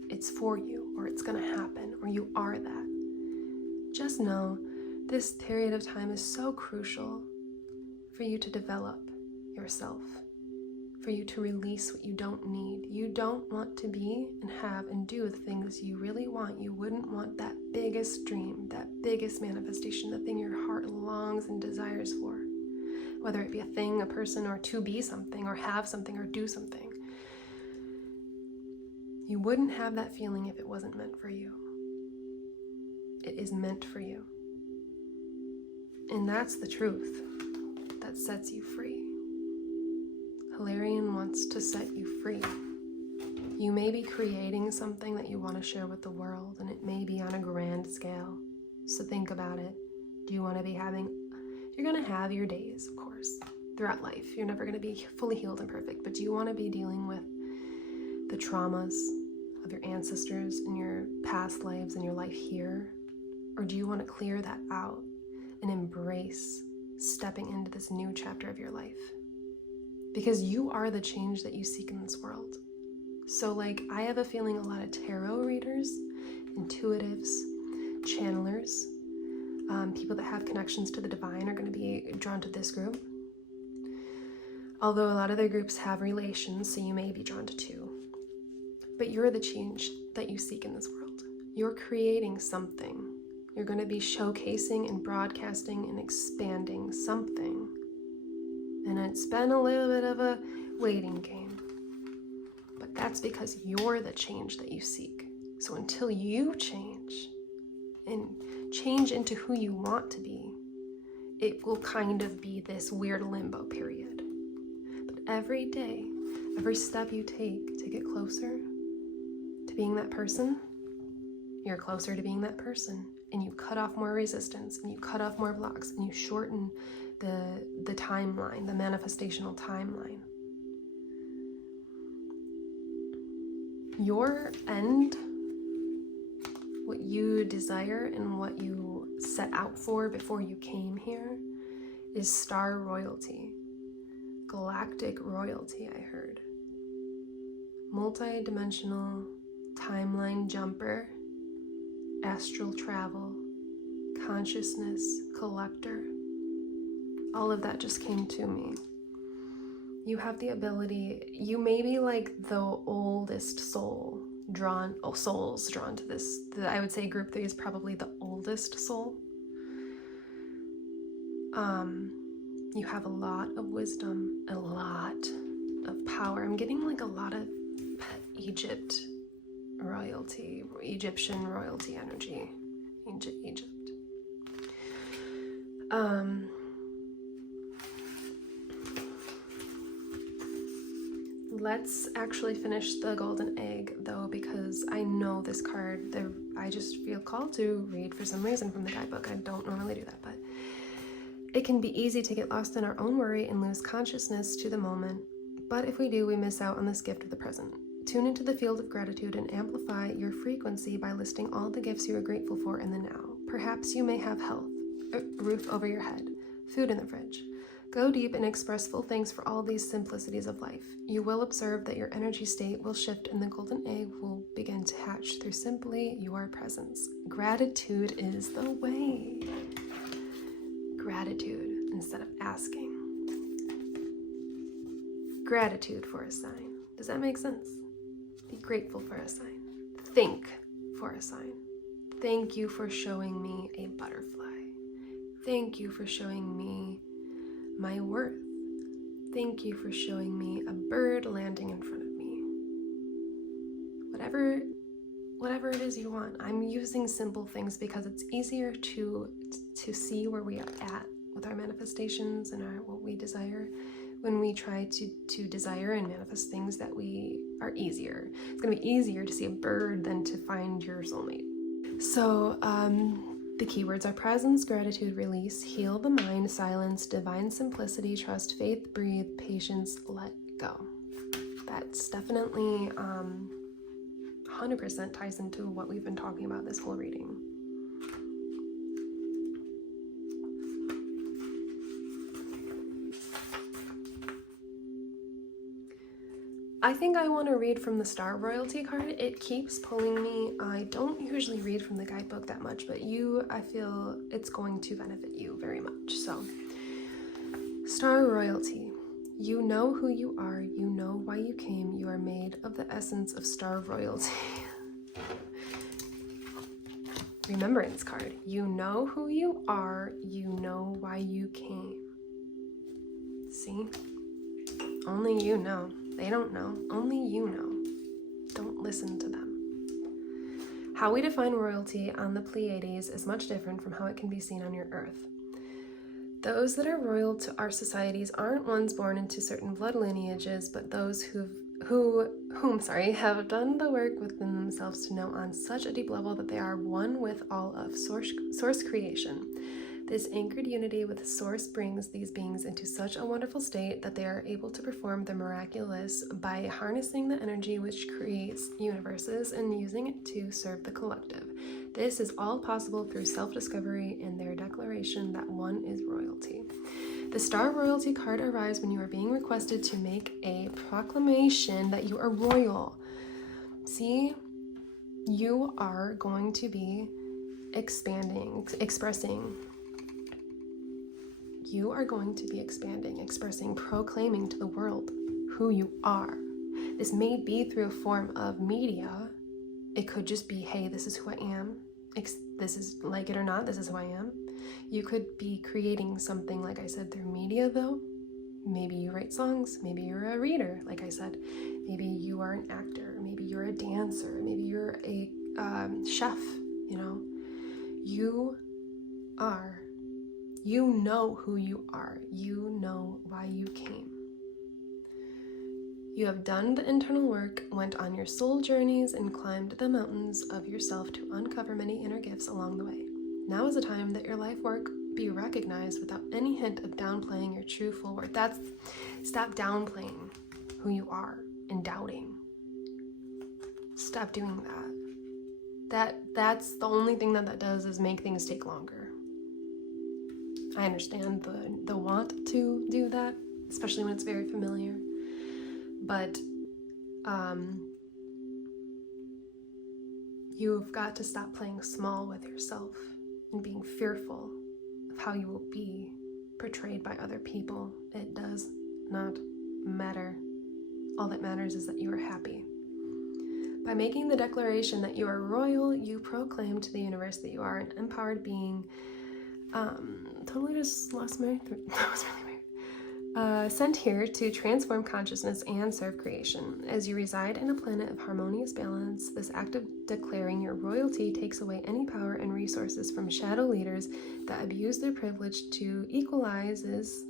it's for you, or it's gonna happen, or you are that, just know this period of time is so crucial for you to develop yourself, for you to release what you don't need. You don't want to be and have and do the things you really want. You wouldn't want that biggest dream, that biggest manifestation, the thing your heart longs and desires for, whether it be a thing, a person, or to be something, or have something, or do something. You wouldn't have that feeling if it wasn't meant for you. It is meant for you. And that's the truth that sets you free. Hilarion wants to set you free. You may be creating something that you want to share with the world, and it may be on a grand scale. So think about it. Do you want to be you're going to have your days, of course, throughout life. You're never going to be fully healed and perfect, but do you want to be dealing with the traumas of your ancestors and your past lives and your life here? Or do you want to clear that out and embrace stepping into this new chapter of your life? Because you are the change that you seek in this world. So I have a feeling a lot of tarot readers, intuitives, channelers, people that have connections to the divine are going to be drawn to this group. Although a lot of their groups have relations, so you may be drawn to two. But you're the change that you seek in this world. You're creating something. You're going to be showcasing and broadcasting and expanding something. And it's been a little bit of a waiting game. But that's because you're the change that you seek. So until you change and change into who you want to be, it will kind of be this weird limbo period. But every day, every step you take to get closer to being that person, you're closer to being that person. And you cut off more resistance, and you cut off more blocks, and you shorten the timeline, the manifestational timeline. Your end, what you desire and what you set out for before you came here, is star royalty, galactic royalty, I heard. Multi-dimensional timeline jumper, astral travel, consciousness collector. All of that just came to me. You have the ability, you may be like the oldest souls drawn to this. I would say group 3 is probably the oldest soul. You have a lot of wisdom, a lot of power. I'm getting a lot of Egyptian royalty energy. Egypt. Let's actually finish the golden egg though, because I know this card, I just feel called to read for some reason from the guidebook. I don't normally do that, but it can be easy to get lost in our own worry and lose consciousness to the moment. But if we do, we miss out on this gift of the present. Tune into the field of gratitude and amplify your frequency by listing all the gifts you are grateful for in the now. Perhaps you may have health, a roof over your head, food in the fridge. Go deep and express full thanks for all these simplicities of life. You will observe that your energy state will shift and the golden egg will begin to hatch through simply your presence. Gratitude is the way. Gratitude instead of asking. Gratitude for a sign. Does that make sense? Be grateful for a sign. Think for a sign. Thank you for showing me a butterfly. Thank you for showing me my worth. Thank you for showing me a bird landing in front of me. Whatever it is you want. I'm using simple things because it's easier to see where we are at with our manifestations and what we desire when we try to desire and manifest things that we are easier. It's going to be easier to see a bird than to find your soulmate. So the keywords are presence, gratitude, release, heal the mind, silence, divine simplicity, trust, faith, breathe, patience, let go. That's definitely 100% ties into what we've been talking about this whole reading. I think I want to read from the Star Royalty card. It keeps pulling me. I don't usually read from the guidebook that much, but I feel it's going to benefit you very much. So, Star Royalty. You know who you are. You know why you came. You are made of the essence of Star Royalty. Remembrance card. You know who you are. You know why you came. See? Only you know. They don't know. Only you know. Don't listen to them. How we define royalty on the Pleiades is much different from how it can be seen on your Earth. Those that are royal to our societies aren't ones born into certain blood lineages, but those whom have done the work within themselves to know on such a deep level that they are one with all of source creation. This anchored unity with Source brings these beings into such a wonderful state that they are able to perform the miraculous by harnessing the energy which creates universes and using it to serve the collective. This is all possible through self-discovery and their declaration that one is royalty. The Star Royalty card arrives when you are being requested to make a proclamation that you are royal. See, you are going to be expressing. You are going to be expanding, expressing, proclaiming to the world who you are. This may be through a form of media. It could just be, hey, this is who I am. This is, like it or not, this is who I am. You could be creating something, like I said, through media, though. Maybe you write songs. Maybe you're a reader, like I said. Maybe you are an actor. Maybe you're a dancer. Maybe you're a chef, you know. You are. You know who you are. You know why you came. You have done the internal work, went on your soul journeys, and climbed the mountains of yourself to uncover many inner gifts along the way. Now is the time that your life work be recognized without any hint of downplaying your true full worth. Stop downplaying who you are and doubting. Stop doing that. That's the only thing that does is make things take longer. I understand the want to do that, especially when it's very familiar. But you've got to stop playing small with yourself and being fearful of how you will be portrayed by other people. It does not matter. All that matters is that you are happy. By making the declaration that you are royal, you proclaim to the universe that you are an empowered being. Totally just lost my throat. That was really weird. Sent here to transform consciousness and serve creation. As you reside in a planet of harmonious balance, this act of declaring your royalty takes away any power and resources from shadow leaders that abuse their privilege to equalizes.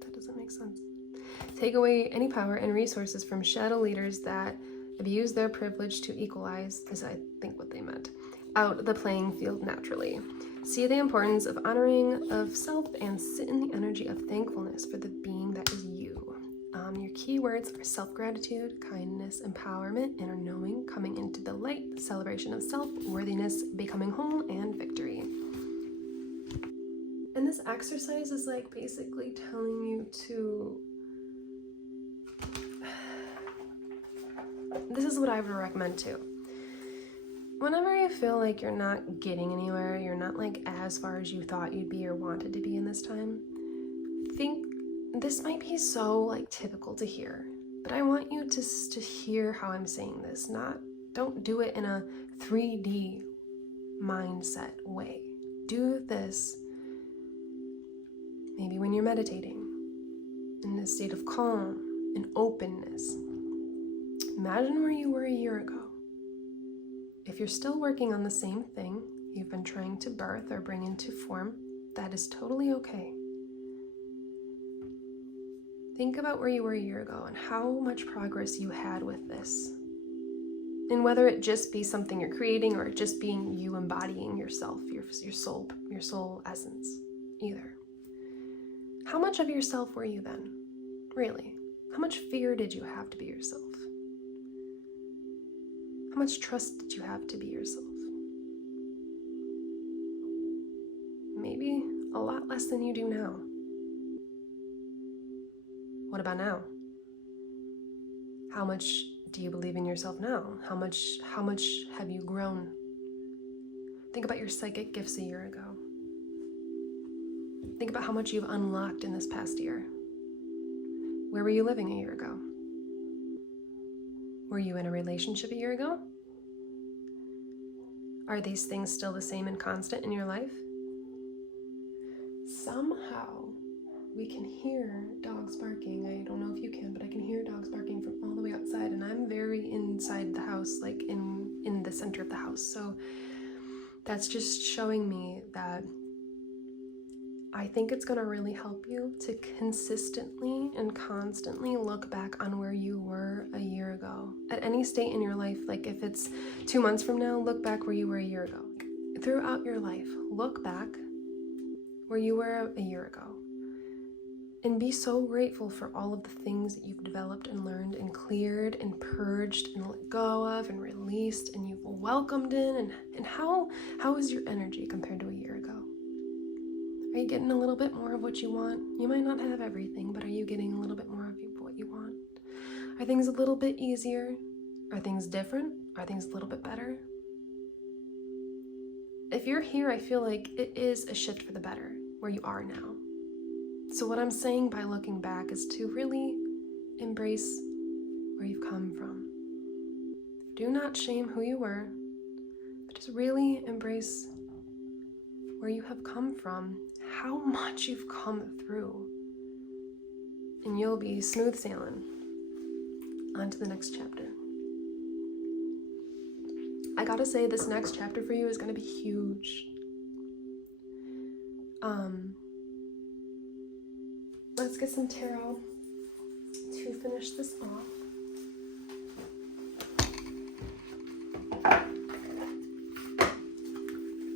That doesn't make sense. Take away any power and resources from shadow leaders that abuse their privilege to equalize, is I think what they meant, out the playing field naturally. See the importance of honoring of self and sit in the energy of thankfulness for the being that is you. Your keywords are self-gratitude, kindness, empowerment, inner knowing, coming into the light, celebration of self, worthiness, becoming whole, and victory. And this exercise is like basically telling you to... This is what I would recommend too. Whenever you feel like you're not getting anywhere, you're not like as far as you thought you'd be or wanted to be in this time, think this might be so like typical to hear, but I want you to hear how I'm saying this. Don't do it in a 3D mindset way. Do this maybe when you're meditating, in a state of calm and openness. Imagine where you were a year ago. If you're still working on the same thing you've been trying to birth or bring into form, that is totally okay. Think about where you were a year ago and how much progress you had with this. And whether it just be something you're creating or it just being you embodying yourself, your soul essence, either. How much of yourself were you then? Really? How much fear did you have to be yourself? How much trust did you have to be yourself? Maybe a lot less than you do now. What about now? How much do you believe in yourself now? How much have you grown? Think about your psychic gifts a year ago. Think about how much you've unlocked in this past year. Where were you living a year ago? Were you in a relationship a year ago? Are these things still the same and constant in your life? Somehow we can hear dogs barking. I don't know if you can, but I can hear dogs barking from all the way outside, and I'm very inside the house, like in the center of the house. So that's just showing me that I think it's going to really help you to consistently and constantly look back on where you were a year ago. At any state in your life, like if it's 2 months from now, look back where you were a year ago. Throughout your life, look back where you were a year ago. And be so grateful for all of the things that you've developed and learned and cleared and purged and let go of and released and you've welcomed in. And how is your energy compared to a year ago? Are you getting a little bit more of what you want? You might not have everything, but are you getting a little bit more of what you want? Are things a little bit easier? Are things different? Are things a little bit better? If you're here, I feel like it is a shift for the better where you are now. So what I'm saying by looking back is to really embrace where you've come from. Do not shame who you were, but just really embrace where you have come from, how much you've come through, and you'll be smooth sailing on to the next chapter. I gotta say, this next chapter for you is gonna be huge. Let's get some tarot to finish this off.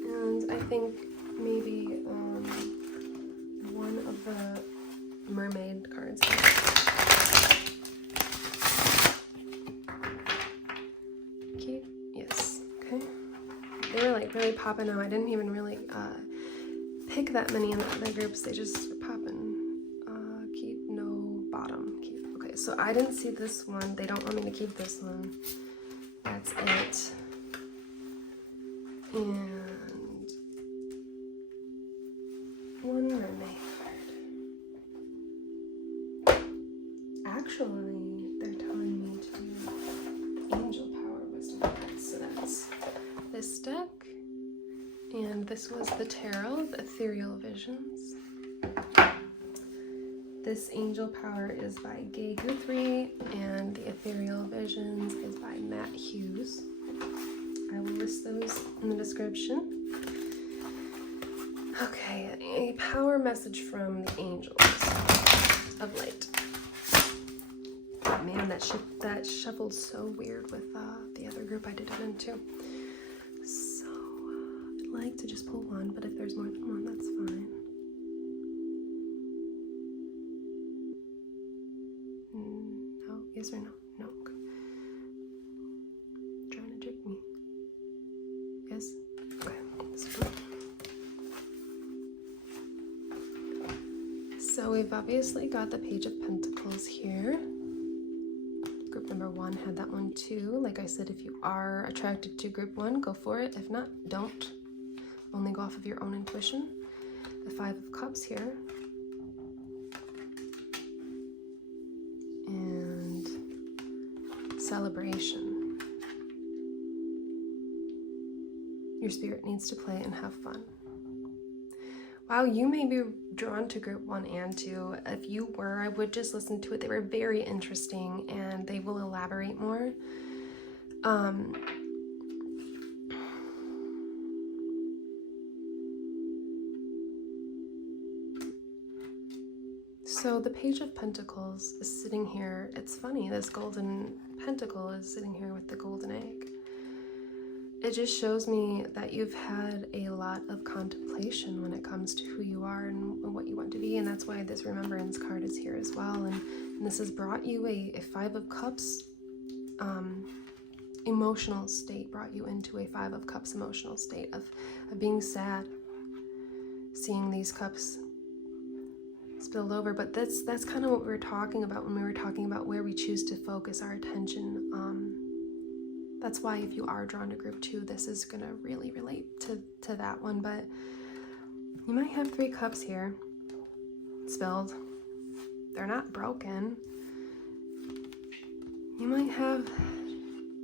And I think maybe one of the mermaid cards. Keep, yes, okay. They were like really popping out. I didn't even really pick that many in the other groups. They just were popping. Keep, no, bottom, keep. Okay, so I didn't see this one. They don't want me to keep this one. That's it. And one mermaid card. Actually, they're telling me to angel power wisdom cards. So that's this deck. And this was the tarot, the ethereal visions. This angel power is by Gay Guthrie, and the ethereal visions is by Matt Hughes. I will list those in the description. Okay, a power message from the angels of light. Man, that shuffled so weird with the other group I did it into. So I'd like to just pull one, but if there's more than one, that's fine. No, yes or no? No. Okay. Trying to trick me. Yes? Okay. Super. So we've obviously got the Page of Pentacles here. Group number 1 had that one too. Like I said, if you are attracted to group 1, go for it. If not, don't. Only go off of your own intuition. The 5 of Cups here. And celebration. Your spirit needs to play and have fun. Wow, you may be drawn to group 1 and 2. If you were, I would just listen to it. They were very interesting and they will elaborate more. So the Page of Pentacles is sitting here. It's funny, this golden pentacle is sitting here with the golden egg. It just shows me that you've had a lot of contemplation when it comes to who you are and what you want to be, and that's why this Remembrance card is here as well. And this has brought you a Five of Cups emotional state, brought you into a Five of Cups emotional state of being sad, seeing these cups spilled over. But that's kind of what we were talking about when we were talking about where we choose to focus our attention. That's why if you are drawn to group 2, this is going to really relate to that one. But you might have 3 cups here spilled. They're not broken. You might have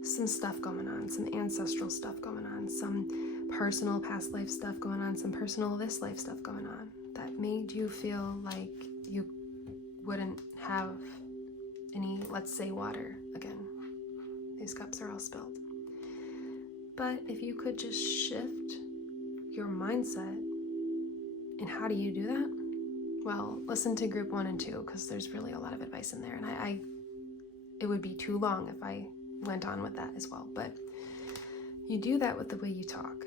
some stuff going on, some ancestral stuff going on, some personal past life stuff going on, some personal this life stuff going on that made you feel like you wouldn't have any, let's say, water again. These cups are all spilled. But if you could just shift your mindset, and how do you do that? Well, listen to group 1 and 2, because there's really a lot of advice in there, and it would be too long if I went on with that as well. But you do that with the way you talk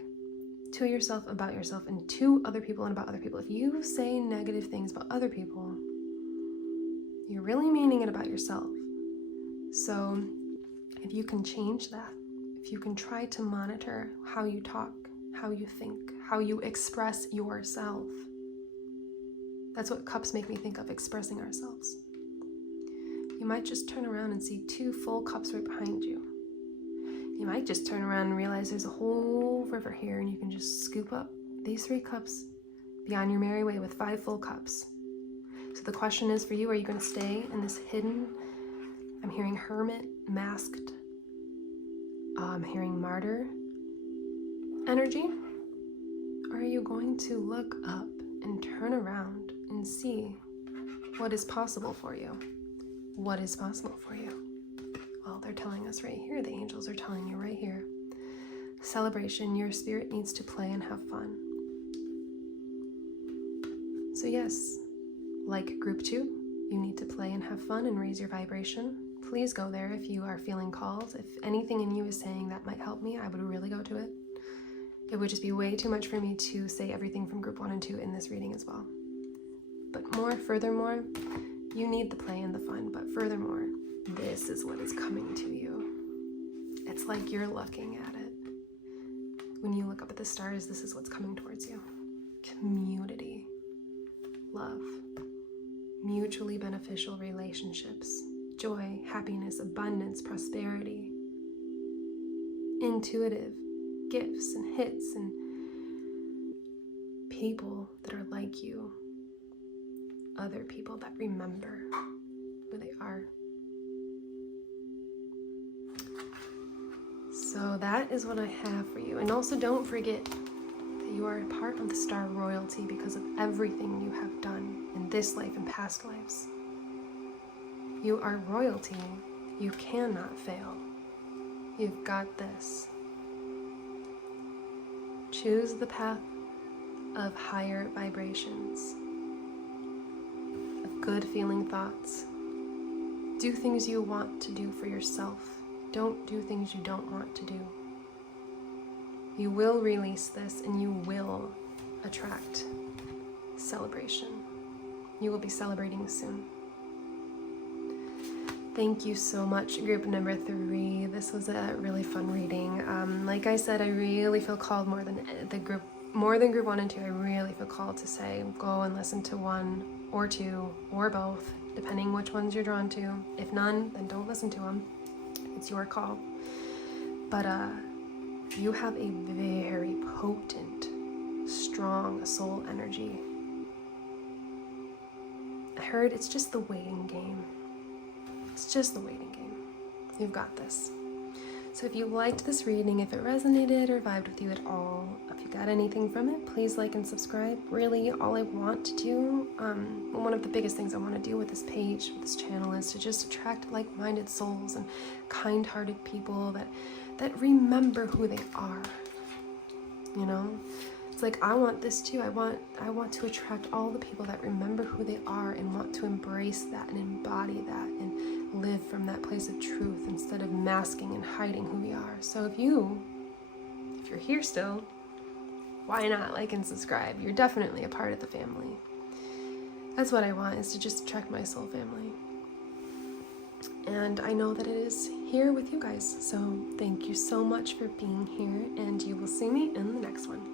to yourself, about yourself, and to other people and about other people. If you say negative things about other people, you're really meaning it about yourself. So if you can change that, if you can try to monitor how you talk, how you think, how you express yourself. That's what cups make me think of, expressing ourselves. You might just turn around and see 2 full cups right behind you. You might just turn around and realize there's a whole river here, and you can just scoop up these 3 cups, be on your merry way with 5 full cups. So the question is for you, are you going to stay in this hidden, I'm hearing hermit, masked, I'm hearing martyr energy? Or are you going to look up and turn around and see what is possible for you? What is possible for you? Well, they're telling us right here. The angels are telling you right here. Celebration, your spirit needs to play and have fun. So yes, like group 2, you need to play and have fun and raise your vibration. Please go there if you are feeling called. If anything in you is saying that might help me, I would really go to it. It would just be way too much for me to say everything from group 1 and 2 in this reading as well. But furthermore, you need the play and the fun, but furthermore, this is what is coming to you. It's like you're looking at it. When you look up at the stars, this is what's coming towards you. Community, love, mutually beneficial relationships, joy, happiness, abundance, prosperity, intuitive gifts and hits, and people that are like you, other people that remember who they are. So that is what I have for you. And also don't forget that you are a part of the star royalty because of everything you have done in this life and past lives. You are royalty. You cannot fail. You've got this. Choose the path of higher vibrations, of good feeling thoughts. Do things you want to do for yourself. Don't do things you don't want to do. You will release this and you will attract celebration. You will be celebrating soon. Thank you so much, group number 3. This was a really fun reading. Like I said, I really feel called more than group 1 and 2. I really feel called to say, go and listen to 1 or 2 or both, depending which ones you're drawn to. If none, then don't listen to them. It's your call. But you have a very potent, strong soul energy. I heard it's just the waiting game. It's just the waiting game. You've got this. So if you liked this reading, if it resonated or vibed with you at all, if you got anything from it, please like and subscribe. Really, all I want to do, one of the biggest things I want to do with this page, with this channel, is to just attract like-minded souls and kind-hearted people that remember who they are. You know? It's like, I want this too. I want to attract all the people that remember who they are and want to embrace that and embody that and live from that place of truth instead of masking and hiding who we are. So if you're here still, why not like and subscribe? You're definitely a part of the family. That's what I want, is to just attract my soul family. And I know that it is here with you guys. So thank you so much for being here, and you will see me in the next one.